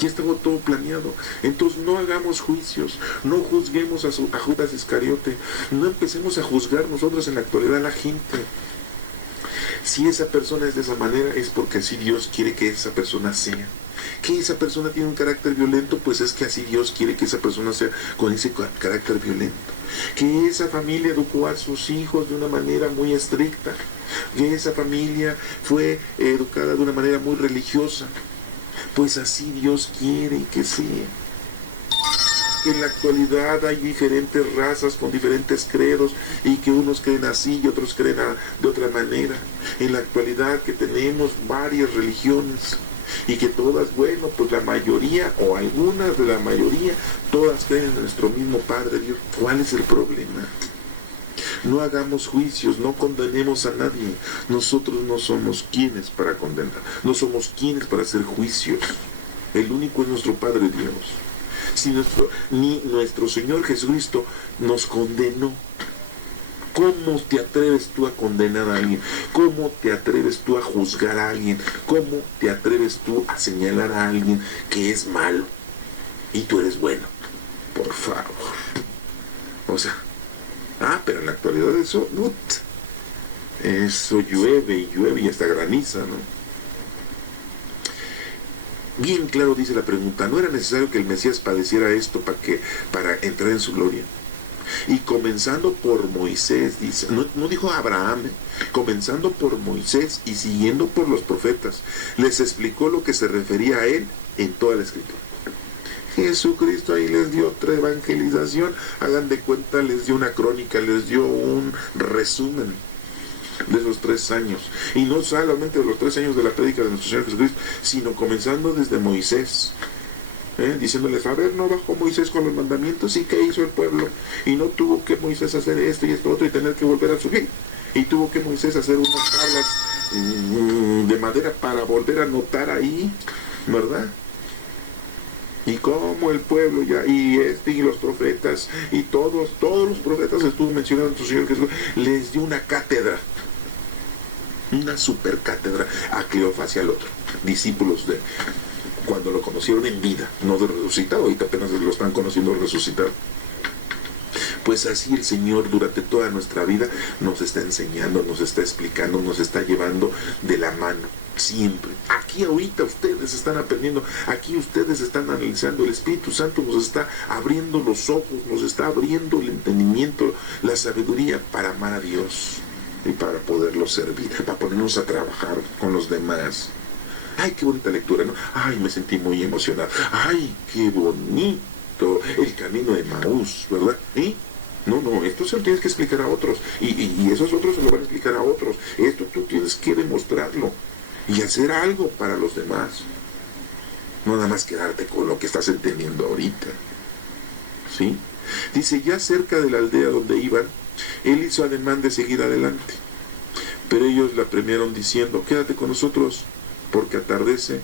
ya estaba todo planeado. Entonces no hagamos juicios, no juzguemos a Judas Iscariote, no empecemos a juzgar nosotros en la actualidad a la gente. Si esa persona es de esa manera, es porque así Dios quiere que esa persona sea. Que esa persona tiene un carácter violento, pues es que así Dios quiere que esa persona sea con ese carácter violento. Que esa familia educó a sus hijos de una manera muy estricta. Que esa familia fue educada de una manera muy religiosa. Pues así Dios quiere que sea. Que en la actualidad hay diferentes razas con diferentes credos y que unos creen así y otros creen de otra manera. En la actualidad que tenemos varias religiones y que todas, bueno, pues la mayoría o algunas de la mayoría, todas creen en nuestro mismo Padre Dios. ¿Cuál es el problema? No hagamos juicios, no condenemos a nadie. Nosotros no somos quienes para condenar, no somos quienes para hacer juicios. El único es nuestro Padre Dios. Si ni nuestro Señor Jesucristo nos condenó, ¿cómo te atreves tú a condenar a alguien? ¿Cómo te atreves tú a juzgar a alguien? ¿Cómo te atreves tú a señalar a alguien que es malo y tú eres bueno? Por favor. O sea, pero en la actualidad eso llueve y llueve y hasta graniza, ¿no? Bien claro dice la pregunta, ¿no era necesario que el Mesías padeciera esto para entrar en su gloria? Y comenzando por Moisés, dice, no dijo Abraham, comenzando por Moisés y siguiendo por los profetas, les explicó lo que se refería a él en toda la Escritura. Jesucristo ahí les dio otra evangelización, hagan de cuenta, les dio una crónica, les dio un resumen de esos 3 años, y no solamente de los 3 años de la prédica de nuestro Señor Jesucristo, sino comenzando desde Moisés, diciéndoles, no bajó Moisés con los mandamientos, y ¿qué hizo el pueblo? Y no tuvo que Moisés hacer esto y esto otro y tener que volver a subir, y tuvo que Moisés hacer unas tablas de madera para volver a anotar ahí, ¿verdad? Y como el pueblo ya, y los profetas, y todos los profetas estuvo mencionando nuestro Señor Jesús, les dio una cátedra, una super cátedra a Cleofas y al otro, discípulos de cuando lo conocieron en vida, no de resucitado, ahorita apenas lo están conociendo resucitado. Pues así el Señor durante toda nuestra vida nos está enseñando, nos está explicando, nos está llevando de la mano, siempre. Aquí ahorita ustedes están aprendiendo, aquí ustedes están analizando, el Espíritu Santo nos está abriendo los ojos, nos está abriendo el entendimiento, la sabiduría para amar a Dios y para poderlo servir, para ponernos a trabajar con los demás. Ay, qué bonita lectura, ¿no? Ay, me sentí muy emocionado. Ay, qué bonito el camino de Maús, ¿verdad? ¿Eh? No, esto se lo tienes que explicar a otros. Y esos otros se lo van a explicar a otros. Esto tú tienes que demostrarlo y hacer algo para los demás. No nada más quedarte con lo que estás entendiendo ahorita. ¿Sí? Dice, ya cerca de la aldea donde iban, él hizo ademán de seguir adelante. Pero ellos la premiaron diciendo, quédate con nosotros, porque atardece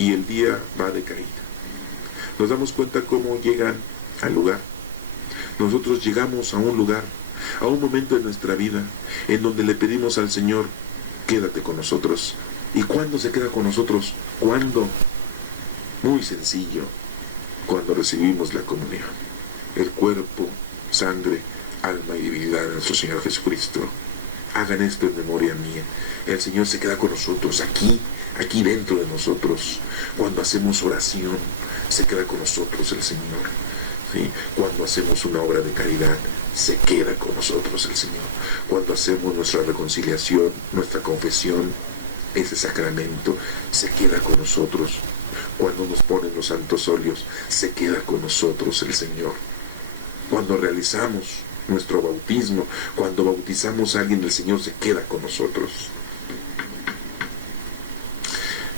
y el día va de caída. Nos damos cuenta cómo llegan al lugar. Nosotros llegamos a un lugar, a un momento de nuestra vida, en donde le pedimos al Señor, quédate con nosotros. ¿Y cuándo se queda con nosotros? ¿Cuándo? Muy sencillo, cuando recibimos la comunión. El cuerpo, sangre, alma y divinidad de nuestro Señor Jesucristo. Hagan esto en memoria mía. El Señor se queda con nosotros, aquí dentro de nosotros. Cuando hacemos oración, se queda con nosotros el Señor. ¿Sí? Cuando hacemos una obra de caridad, se queda con nosotros el Señor. Cuando hacemos nuestra reconciliación, nuestra confesión, ese sacramento, se queda con nosotros. Cuando nos ponen los santos óleos, se queda con nosotros el Señor. Cuando realizamos nuestro bautismo, cuando bautizamos a alguien, el Señor se queda con nosotros.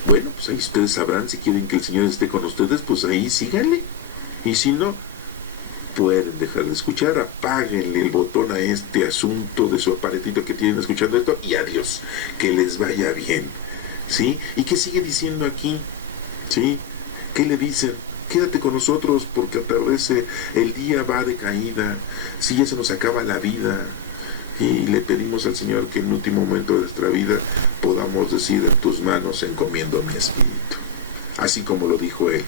Bueno, pues ahí ustedes sabrán, si quieren que el Señor esté con ustedes, pues ahí síganle. Y si no, pueden dejar de escuchar, apáguenle el botón a este asunto de su aparatito que tienen escuchando esto y adiós, que les vaya bien, ¿sí? ¿Y qué sigue diciendo aquí? ¿Sí? ¿Qué le dicen? Quédate con nosotros porque atardece, el día va de caída, si ya se nos acaba la vida. Y le pedimos al Señor que en el último momento de nuestra vida podamos decir, en tus manos encomiendo mi espíritu, así como lo dijo él.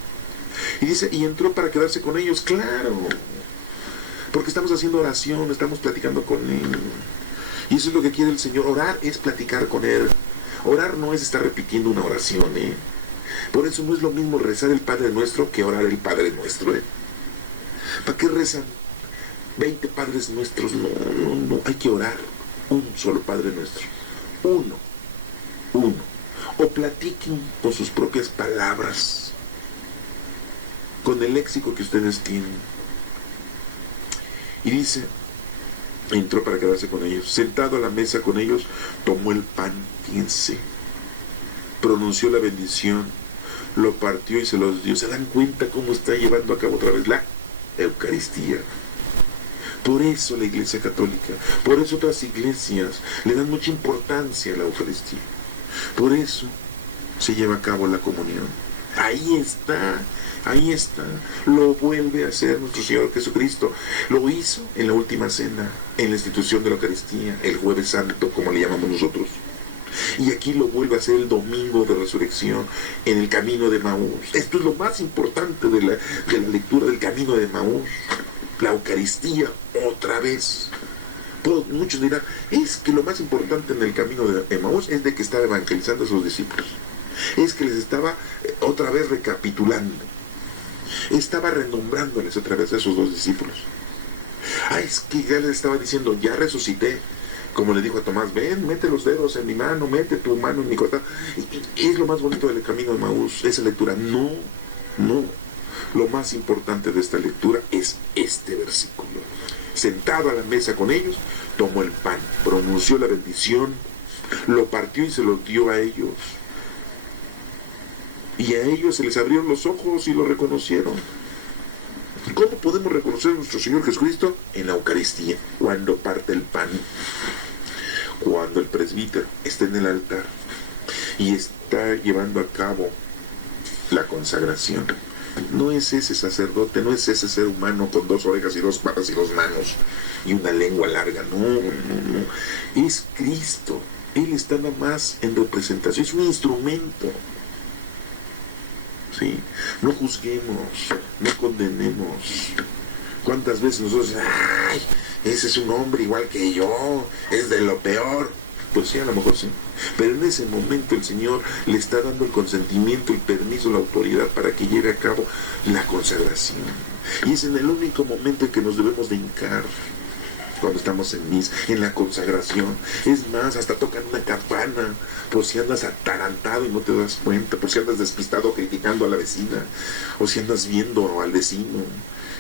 Y dice, y entró para quedarse con ellos, claro, porque estamos haciendo oración, estamos platicando con él. Y eso es lo que quiere el Señor. Orar es platicar con él. Orar no es estar repitiendo una oración, Por eso no es lo mismo rezar el Padre Nuestro que orar el Padre Nuestro, ¿Para qué rezan 20 Padres Nuestros? No, hay que orar un solo Padre Nuestro. Uno. O platiquen con sus propias palabras, con el léxico que ustedes tienen. Y dice, entró para quedarse con ellos. Sentado a la mesa con ellos, tomó el pan, fíjense, pronunció la bendición, lo partió y se los dio. ¿Se dan cuenta cómo está llevando a cabo otra vez la Eucaristía? Por eso la Iglesia Católica, por eso otras iglesias le dan mucha importancia a la Eucaristía. Por eso se lleva a cabo la comunión. Ahí está, lo vuelve a hacer nuestro Señor Jesucristo. Lo hizo en la última cena, en la institución de la Eucaristía, el Jueves Santo, como le llamamos nosotros. Y aquí lo vuelve a hacer el domingo de resurrección, en el camino de Maús. Esto es lo más importante de la lectura del camino de Maús. La Eucaristía, otra vez. Muchos dirán, es que lo más importante en el camino de Maús es de que estaba evangelizando a sus discípulos. Es que les estaba otra vez recapitulando. Estaba renombrándoles otra vez a esos dos discípulos. Es que ya les estaba diciendo, ya resucité. Como le dijo a Tomás, ven, mete los dedos en mi mano, mete tu mano en mi costado. Y es lo más bonito del camino de Maús, esa lectura. No. Lo más importante de esta lectura es este versículo. Sentado a la mesa con ellos, tomó el pan, pronunció la bendición, lo partió y se lo dio a ellos. Y a ellos se les abrieron los ojos y lo reconocieron. ¿Cómo podemos reconocer a nuestro Señor Jesucristo? En la Eucaristía, cuando parte el pan, cuando el presbítero está en el altar y está llevando a cabo la consagración. No es ese sacerdote, no es ese ser humano con 2 orejas y 2 patas y 2 manos y una lengua larga. No, no, no. Es Cristo. Él está nada más en representación, es un instrumento. ¿Sí? No juzguemos, no condenemos. ¿Cuántas veces nosotros, ay, ese es un hombre igual que yo, es de lo peor? Pues sí, a lo mejor sí. Pero en ese momento el Señor le está dando el consentimiento, el permiso, la autoridad para que lleve a cabo la consagración. Y es en el único momento en que nos debemos de hincar, cuando estamos en misa, en la consagración. Es más, hasta tocan una campana, por si andas atarantado y no te das cuenta, por si andas despistado criticando a la vecina, o si andas viendo al vecino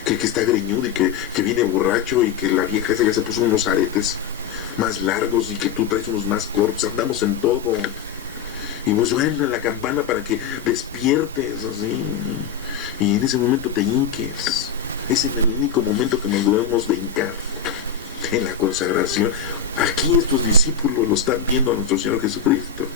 que está greñudo y que viene borracho y que la vieja esa ya se puso unos aretes más largos y que tú traes unos más cortos. Andamos en todo. Y pues suena la campana para que despiertes, así. Y en ese momento te hinques. Es en el único momento que nos debemos de hincar, en la consagración. Aquí estos discípulos lo están viendo a nuestro Señor Jesucristo,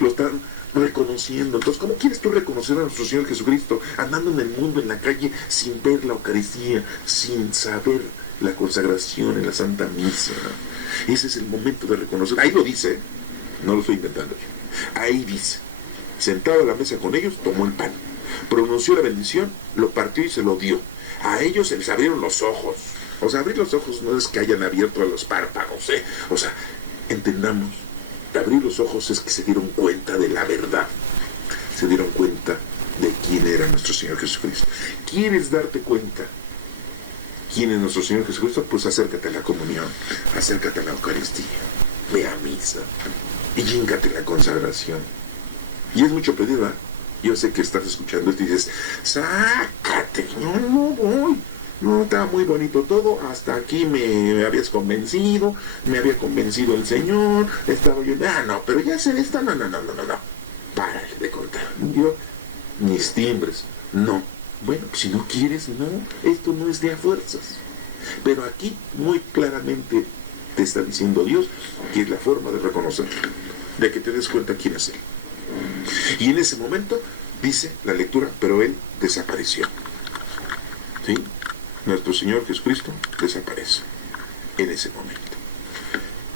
lo están reconociendo. Entonces, ¿cómo quieres tú reconocer a nuestro Señor Jesucristo andando en el mundo, en la calle, sin ver la Eucaristía, sin saber la consagración en la Santa Misa? Ese es el momento de reconocer. Ahí lo dice, no lo estoy inventando yo. Ahí dice, sentado a la mesa con ellos, tomó el pan, pronunció la bendición, lo partió y se lo dio. A ellos se les abrieron los ojos. O sea, abrir los ojos no es que hayan abierto los párpados, ¿eh? O sea, entendamos, abrir los ojos es que se dieron cuenta de la verdad. Se dieron cuenta de quién era nuestro Señor Jesucristo. ¿Quieres darte cuenta quién es nuestro Señor Jesucristo? Pues acércate a la comunión, acércate a la Eucaristía, ve a misa y híncate en la consagración. Y es mucho pedir, ¿verdad? Yo sé que estás escuchando esto y dices, sácate, no voy. No, estaba muy bonito todo, hasta aquí me habías convencido, me había convencido el Señor, estaba yo, no, pero ya sé esta, no, párale de contar, yo, mis timbres, no, bueno, si no quieres, no, esto no es de a fuerzas, pero aquí muy claramente te está diciendo Dios que es la forma de reconocer, de que te des cuenta quién es Él. Y en ese momento, dice la lectura, pero Él desapareció, ¿sí? Nuestro Señor Jesucristo desaparece en ese momento.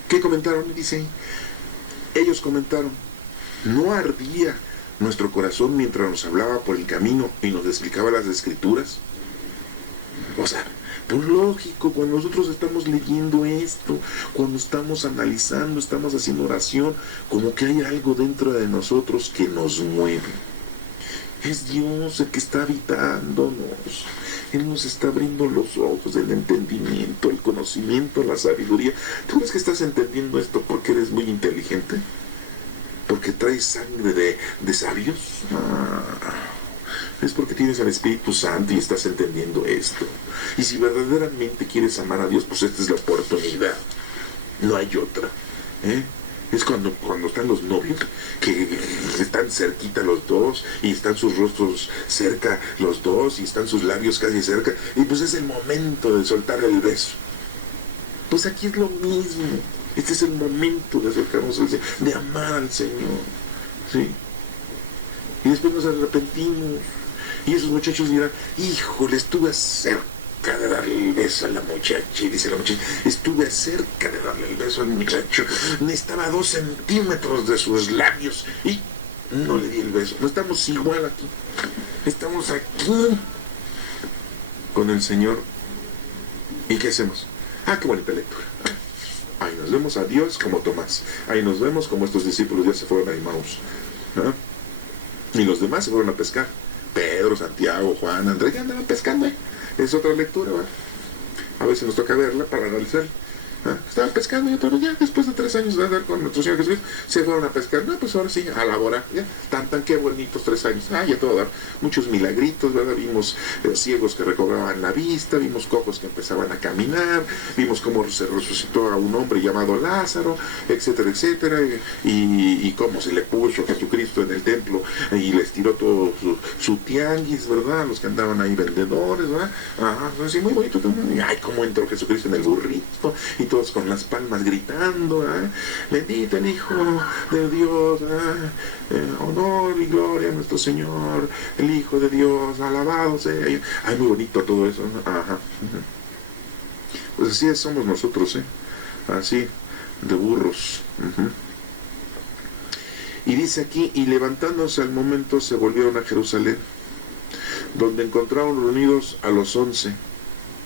¿Qué comentaron? Dice, ellos comentaron, ¿no ardía nuestro corazón mientras nos hablaba por el camino y nos explicaba las Escrituras? O sea, pues lógico, cuando nosotros estamos leyendo esto, cuando estamos analizando, estamos haciendo oración, como que hay algo dentro de nosotros que nos mueve. Es Dios el que está habitándonos. Él nos está abriendo los ojos, el entendimiento, el conocimiento, la sabiduría. ¿Tú crees que estás entendiendo esto porque eres muy inteligente? ¿Porque traes sangre de sabios? Es porque tienes al Espíritu Santo y estás entendiendo esto. Y si verdaderamente quieres amar a Dios, pues esta es la oportunidad. No hay otra. Es cuando están los novios, que están cerquita los dos, y están sus rostros cerca los dos, y están sus labios casi cerca, y pues es el momento de soltar el beso. Pues aquí es lo mismo. Este es el momento de acercarnos al Señor, de amar al Señor. ¿Sí? Y después nos arrepentimos. Y esos muchachos dirán, híjole, estuve cerca de darle el beso a la muchacha. Y dice la muchacha, estuve cerca de darle el beso al muchacho, necesitaba 2 centímetros de sus labios y no le di el beso. No estamos igual aquí, estamos aquí con el Señor. ¿Y qué hacemos? Qué bonita lectura. Ahí nos vemos a Dios como Tomás, ahí nos vemos como estos discípulos ya se fueron a Emmaus, ¿no? Y los demás se fueron a pescar. Pedro, Santiago, Juan, Andrés, ya andaban pescando. Es otra lectura, ¿va? A veces nos toca verla para analizar. Estaban pescando y otra vez, ya después de 3 años de andar con nuestro Señor Jesucristo, se fueron a pescar. No, pues ahora sí, a laborar. Ya, tan qué bonitos 3 años. Ya todo dar. Muchos milagritos, ¿verdad? Vimos ciegos que recobraban la vista, vimos cojos que empezaban a caminar, vimos cómo se resucitó a un hombre llamado Lázaro, etcétera, etcétera. Y cómo se le puso Jesucristo en el templo y les tiró todo su tianguis, ¿verdad? Los que andaban ahí vendedores, ¿verdad? Así muy bonito. Ay, cómo entró Jesucristo en el burrito y todo todos con las palmas gritando, bendito el Hijo de Dios, honor y gloria a nuestro Señor, el Hijo de Dios, alabado sea. Ay, muy bonito todo eso, ¿no? Ajá. Pues así somos nosotros, así, de burros. Y dice aquí, y levantándose al momento se volvieron a Jerusalén, donde encontraron reunidos a los 11.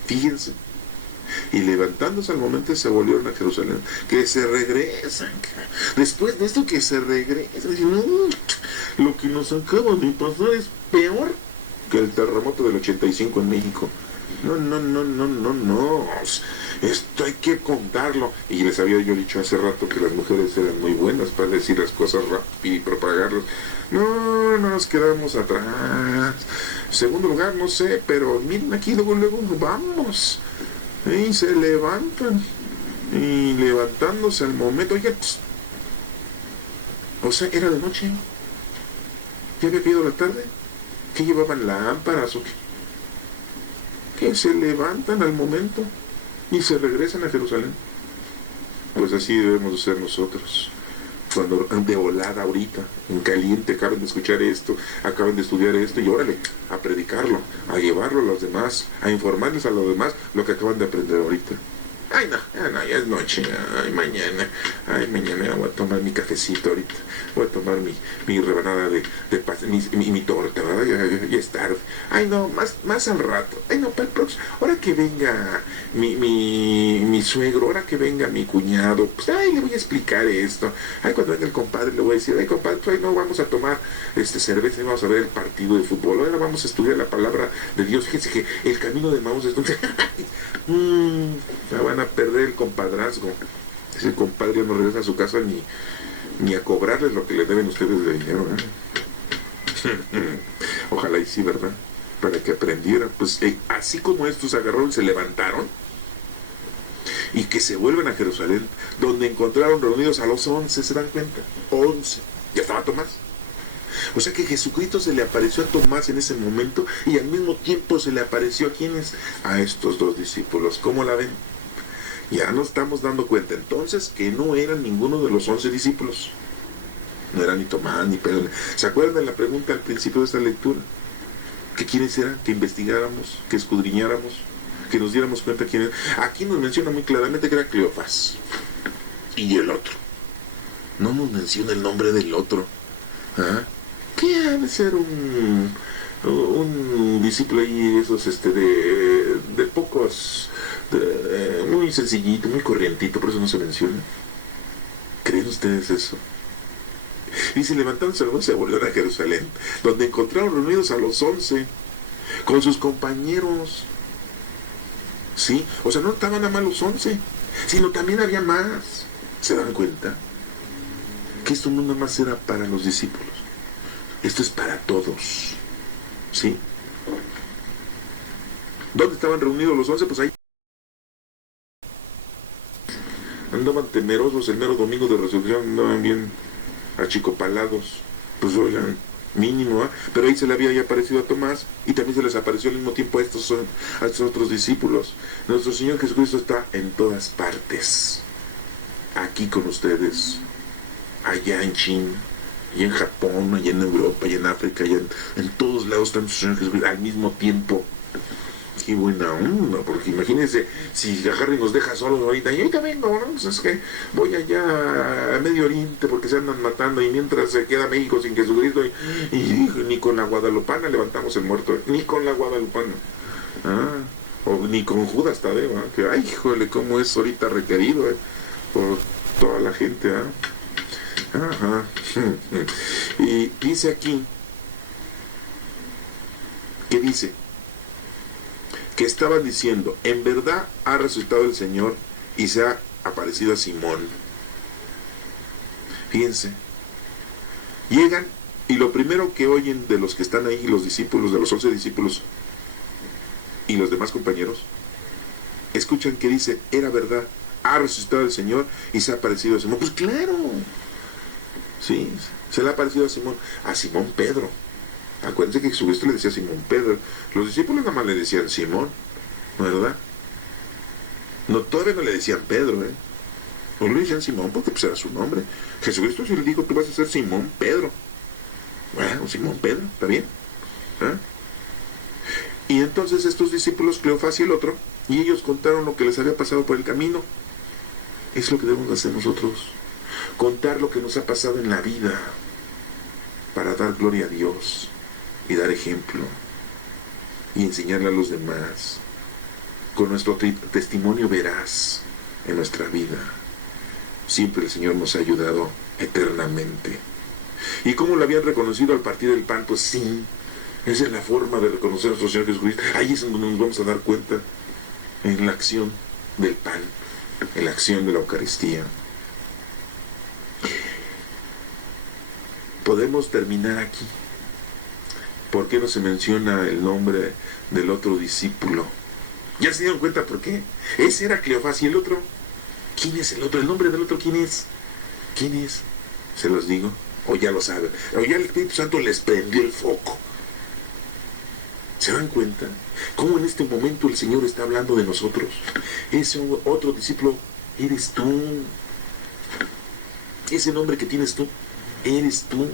Fíjense. Y levantándose al momento se volvieron a Jerusalén. Que se regresan. Después de esto que se regresan. Lo que nos acaba de pasar es peor que el terremoto del 85 en México. No. Esto hay que contarlo. Y les había yo dicho hace rato que las mujeres eran muy buenas para decir las cosas rápido y propagarlas. No nos quedamos atrás. Segundo lugar, no sé, pero miren aquí, luego vamos. Y se levantan. Y levantándose al momento. Oiga, o sea, era de noche. ¿Ya había caído la tarde? ¿Qué llevaban lámparas o qué? Que se levantan al momento y se regresan a Jerusalén. Pues así debemos de ser nosotros. Cuando de volada ahorita, en caliente, acaban de escuchar esto, acaban de estudiar esto, y órale, a predicarlo, a llevarlo a los demás, a informarles a los demás lo que acaban de aprender ahorita. Ay, no, ya es noche, mañana voy a tomar mi cafecito ahorita, voy a tomar mi rebanada de mi torta, ¿verdad? Ya es tarde. Ay, no, más al rato. Ay, no, para el próximo, ahora que venga mi suegro, ahora que venga mi cuñado, pues, le voy a explicar esto. Ay, cuando venga el compadre le voy a decir, ay, compadre, pues, no vamos a tomar cerveza y vamos a ver el partido de fútbol, ahora vamos a estudiar la palabra de Dios. Fíjense que el camino de Maús es ya van a perder el compadrazgo. Ese compadre no regresa a su casa ni a cobrarles lo que le deben ustedes de dinero, Ojalá y sí, ¿verdad? Para que aprendieran. Pues así como estos agarraron y se levantaron y que se vuelven a Jerusalén, donde encontraron reunidos a los 11, ¿se dan cuenta? 11. Ya estaba Tomás. O sea que Jesucristo se le apareció a Tomás en ese momento y al mismo tiempo se le apareció a quienes, a estos dos discípulos. ¿Cómo la ven? Ya nos estamos dando cuenta entonces que no eran ninguno de los 11 discípulos. No era ni Tomás ni Pedro. ¿Se acuerdan de la pregunta al principio de esta lectura? ¿Que quiénes eran? Que investigáramos, que escudriñáramos, que nos diéramos cuenta quién era. Aquí nos menciona muy claramente que era Cleofás y el otro. No nos menciona el nombre del otro. Que ha de ser un discípulo ahí, esos de pocos, muy sencillito, muy corrientito, por eso no se menciona. ¿Creen ustedes eso? Dice, levantándose luego se volvieron a Jerusalén, donde encontraron reunidos a los 11 con sus compañeros. ¿Sí? O sea, no estaban nada más los 11, sino también había más. ¿Se dan cuenta? Que esto no nada más era para los discípulos. Esto es para todos. ¿Sí? ¿Dónde estaban reunidos los 11? Pues ahí andaban temerosos el mero domingo de resurrección, andaban bien achicopalados. Pues oigan, mínimo, pero ahí se le había ya aparecido a Tomás y también se les apareció al mismo tiempo a estos otros discípulos. Nuestro Señor Jesucristo está en todas partes. Aquí con ustedes, allá en China, y en Japón, allá en Europa, y en África, y en todos lados está nuestro Señor Jesucristo al mismo tiempo. Qué buena onda, porque imagínense si agarra y nos deja solos ahorita, y ahorita vengo, ¿no? Pues es que voy allá a Medio Oriente porque se andan matando, y mientras se queda México sin Jesucristo, y ni con la guadalupana levantamos el muerto, ni con la guadalupana, o ni con Judas Tadeo, que ay, híjole, cómo es ahorita requerido, por toda la gente, Ajá. Y dice aquí, ¿qué dice? Que estaban diciendo, en verdad ha resucitado el Señor y se ha aparecido a Simón. Fíjense, llegan y lo primero que oyen de los que están ahí, los discípulos, de los 11 discípulos y los demás compañeros, escuchan que dice, era verdad, ha resucitado el Señor y se ha aparecido a Simón. Pues claro, sí, se le ha aparecido a Simón Pedro. Acuérdense que Jesucristo le decía a Simón Pedro. Los discípulos nada más le decían Simón, ¿verdad? No, todavía no le decían Pedro, ¿eh? No le decían Simón porque pues era su nombre. Jesucristo sí le dijo, tú vas a ser Simón Pedro. Bueno, Simón Pedro, está bien. ¿Ah? Y entonces estos discípulos, Cleofás y el otro, y ellos contaron lo que les había pasado por el camino. Es lo que debemos hacer nosotros. Contar lo que nos ha pasado en la vida para dar gloria a Dios y dar ejemplo y enseñarle a los demás con nuestro testimonio veraz en nuestra vida. Siempre el Señor nos ha ayudado eternamente. ¿Y cómo lo habían reconocido al partir del pan? Pues sí, esa es la forma de reconocer a nuestro Señor Jesucristo. Ahí es donde nos vamos a dar cuenta, en la acción del pan, en la acción de la Eucaristía. Podemos terminar aquí. ¿Por qué no se menciona el nombre del otro discípulo? ¿Ya se dieron cuenta por qué? Ese era Cleofás y el otro. ¿Quién es el otro? ¿El nombre del otro quién es? ¿Quién es? ¿Se los digo? O ya lo saben. O ya el Espíritu Santo les prendió el foco. ¿Se dan cuenta? ¿Cómo en este momento el Señor está hablando de nosotros? Ese otro discípulo eres tú. Ese nombre que tienes tú, eres tú.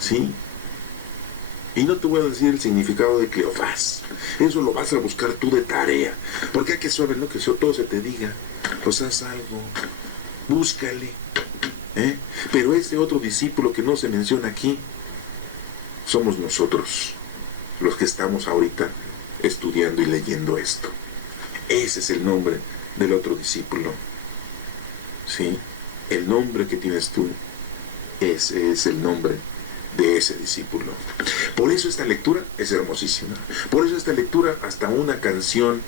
¿Sí? Y no te voy a decir el significado de Cleofás. Eso lo vas a buscar tú de tarea. Porque hay que saber, ¿no? Que todo se te diga. Pues haz algo. Búscale. Pero este otro discípulo que no se menciona aquí, somos nosotros, los que estamos ahorita estudiando y leyendo esto. Ese es el nombre del otro discípulo. ¿Sí? El nombre que tienes tú, ese es el nombre de ese discípulo. Por eso esta lectura es hermosísima. Por eso esta lectura, hasta una canción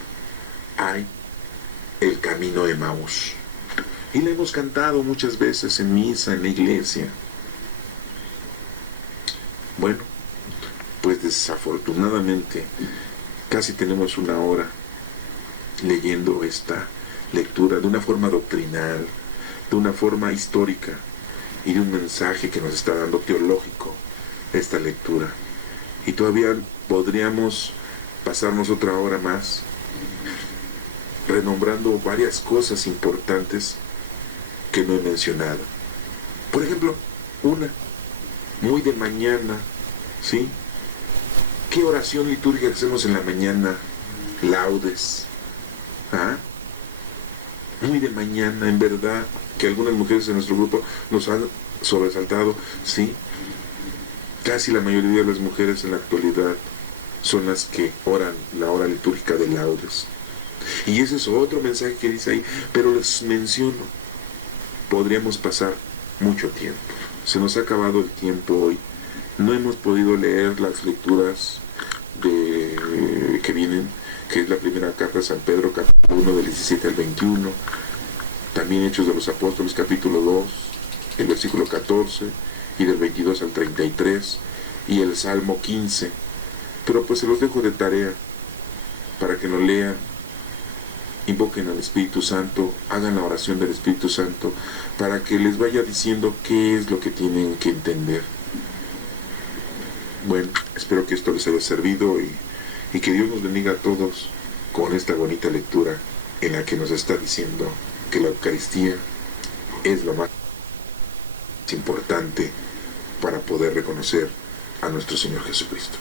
hay, El Camino de Emaús. Y la hemos cantado muchas veces en misa, en la iglesia. Bueno, pues desafortunadamente casi tenemos una hora leyendo esta lectura de una forma doctrinal, de una forma histórica y de un mensaje que nos está dando teológico esta lectura. Y todavía podríamos pasarnos otra hora más renombrando varias cosas importantes que no he mencionado. Por ejemplo, una muy de mañana, ¿sí? ¿Qué oración litúrgica hacemos en la mañana? Laudes. ¿Ah? Muy de mañana, en verdad, que algunas mujeres en nuestro grupo nos han sobresaltado, ¿sí? Casi la mayoría de las mujeres en la actualidad son las que oran la hora litúrgica de laudes. Y ese es otro mensaje que dice ahí, pero les menciono, podríamos pasar mucho tiempo. Se nos ha acabado el tiempo hoy. No hemos podido leer las lecturas que vienen, que es la primera carta de San Pedro, capítulo 1, del 17 al 21, también Hechos de los Apóstoles, capítulo 2, el versículo 14, y del 22 al 33, y el Salmo 15. Pero pues se los dejo de tarea para que lo lean, invoquen al Espíritu Santo, hagan la oración del Espíritu Santo, para que les vaya diciendo qué es lo que tienen que entender. Bueno, espero que esto les haya servido y que Dios nos bendiga a todos con esta bonita lectura en la que nos está diciendo que la Eucaristía es lo más importante para poder reconocer a nuestro Señor Jesucristo.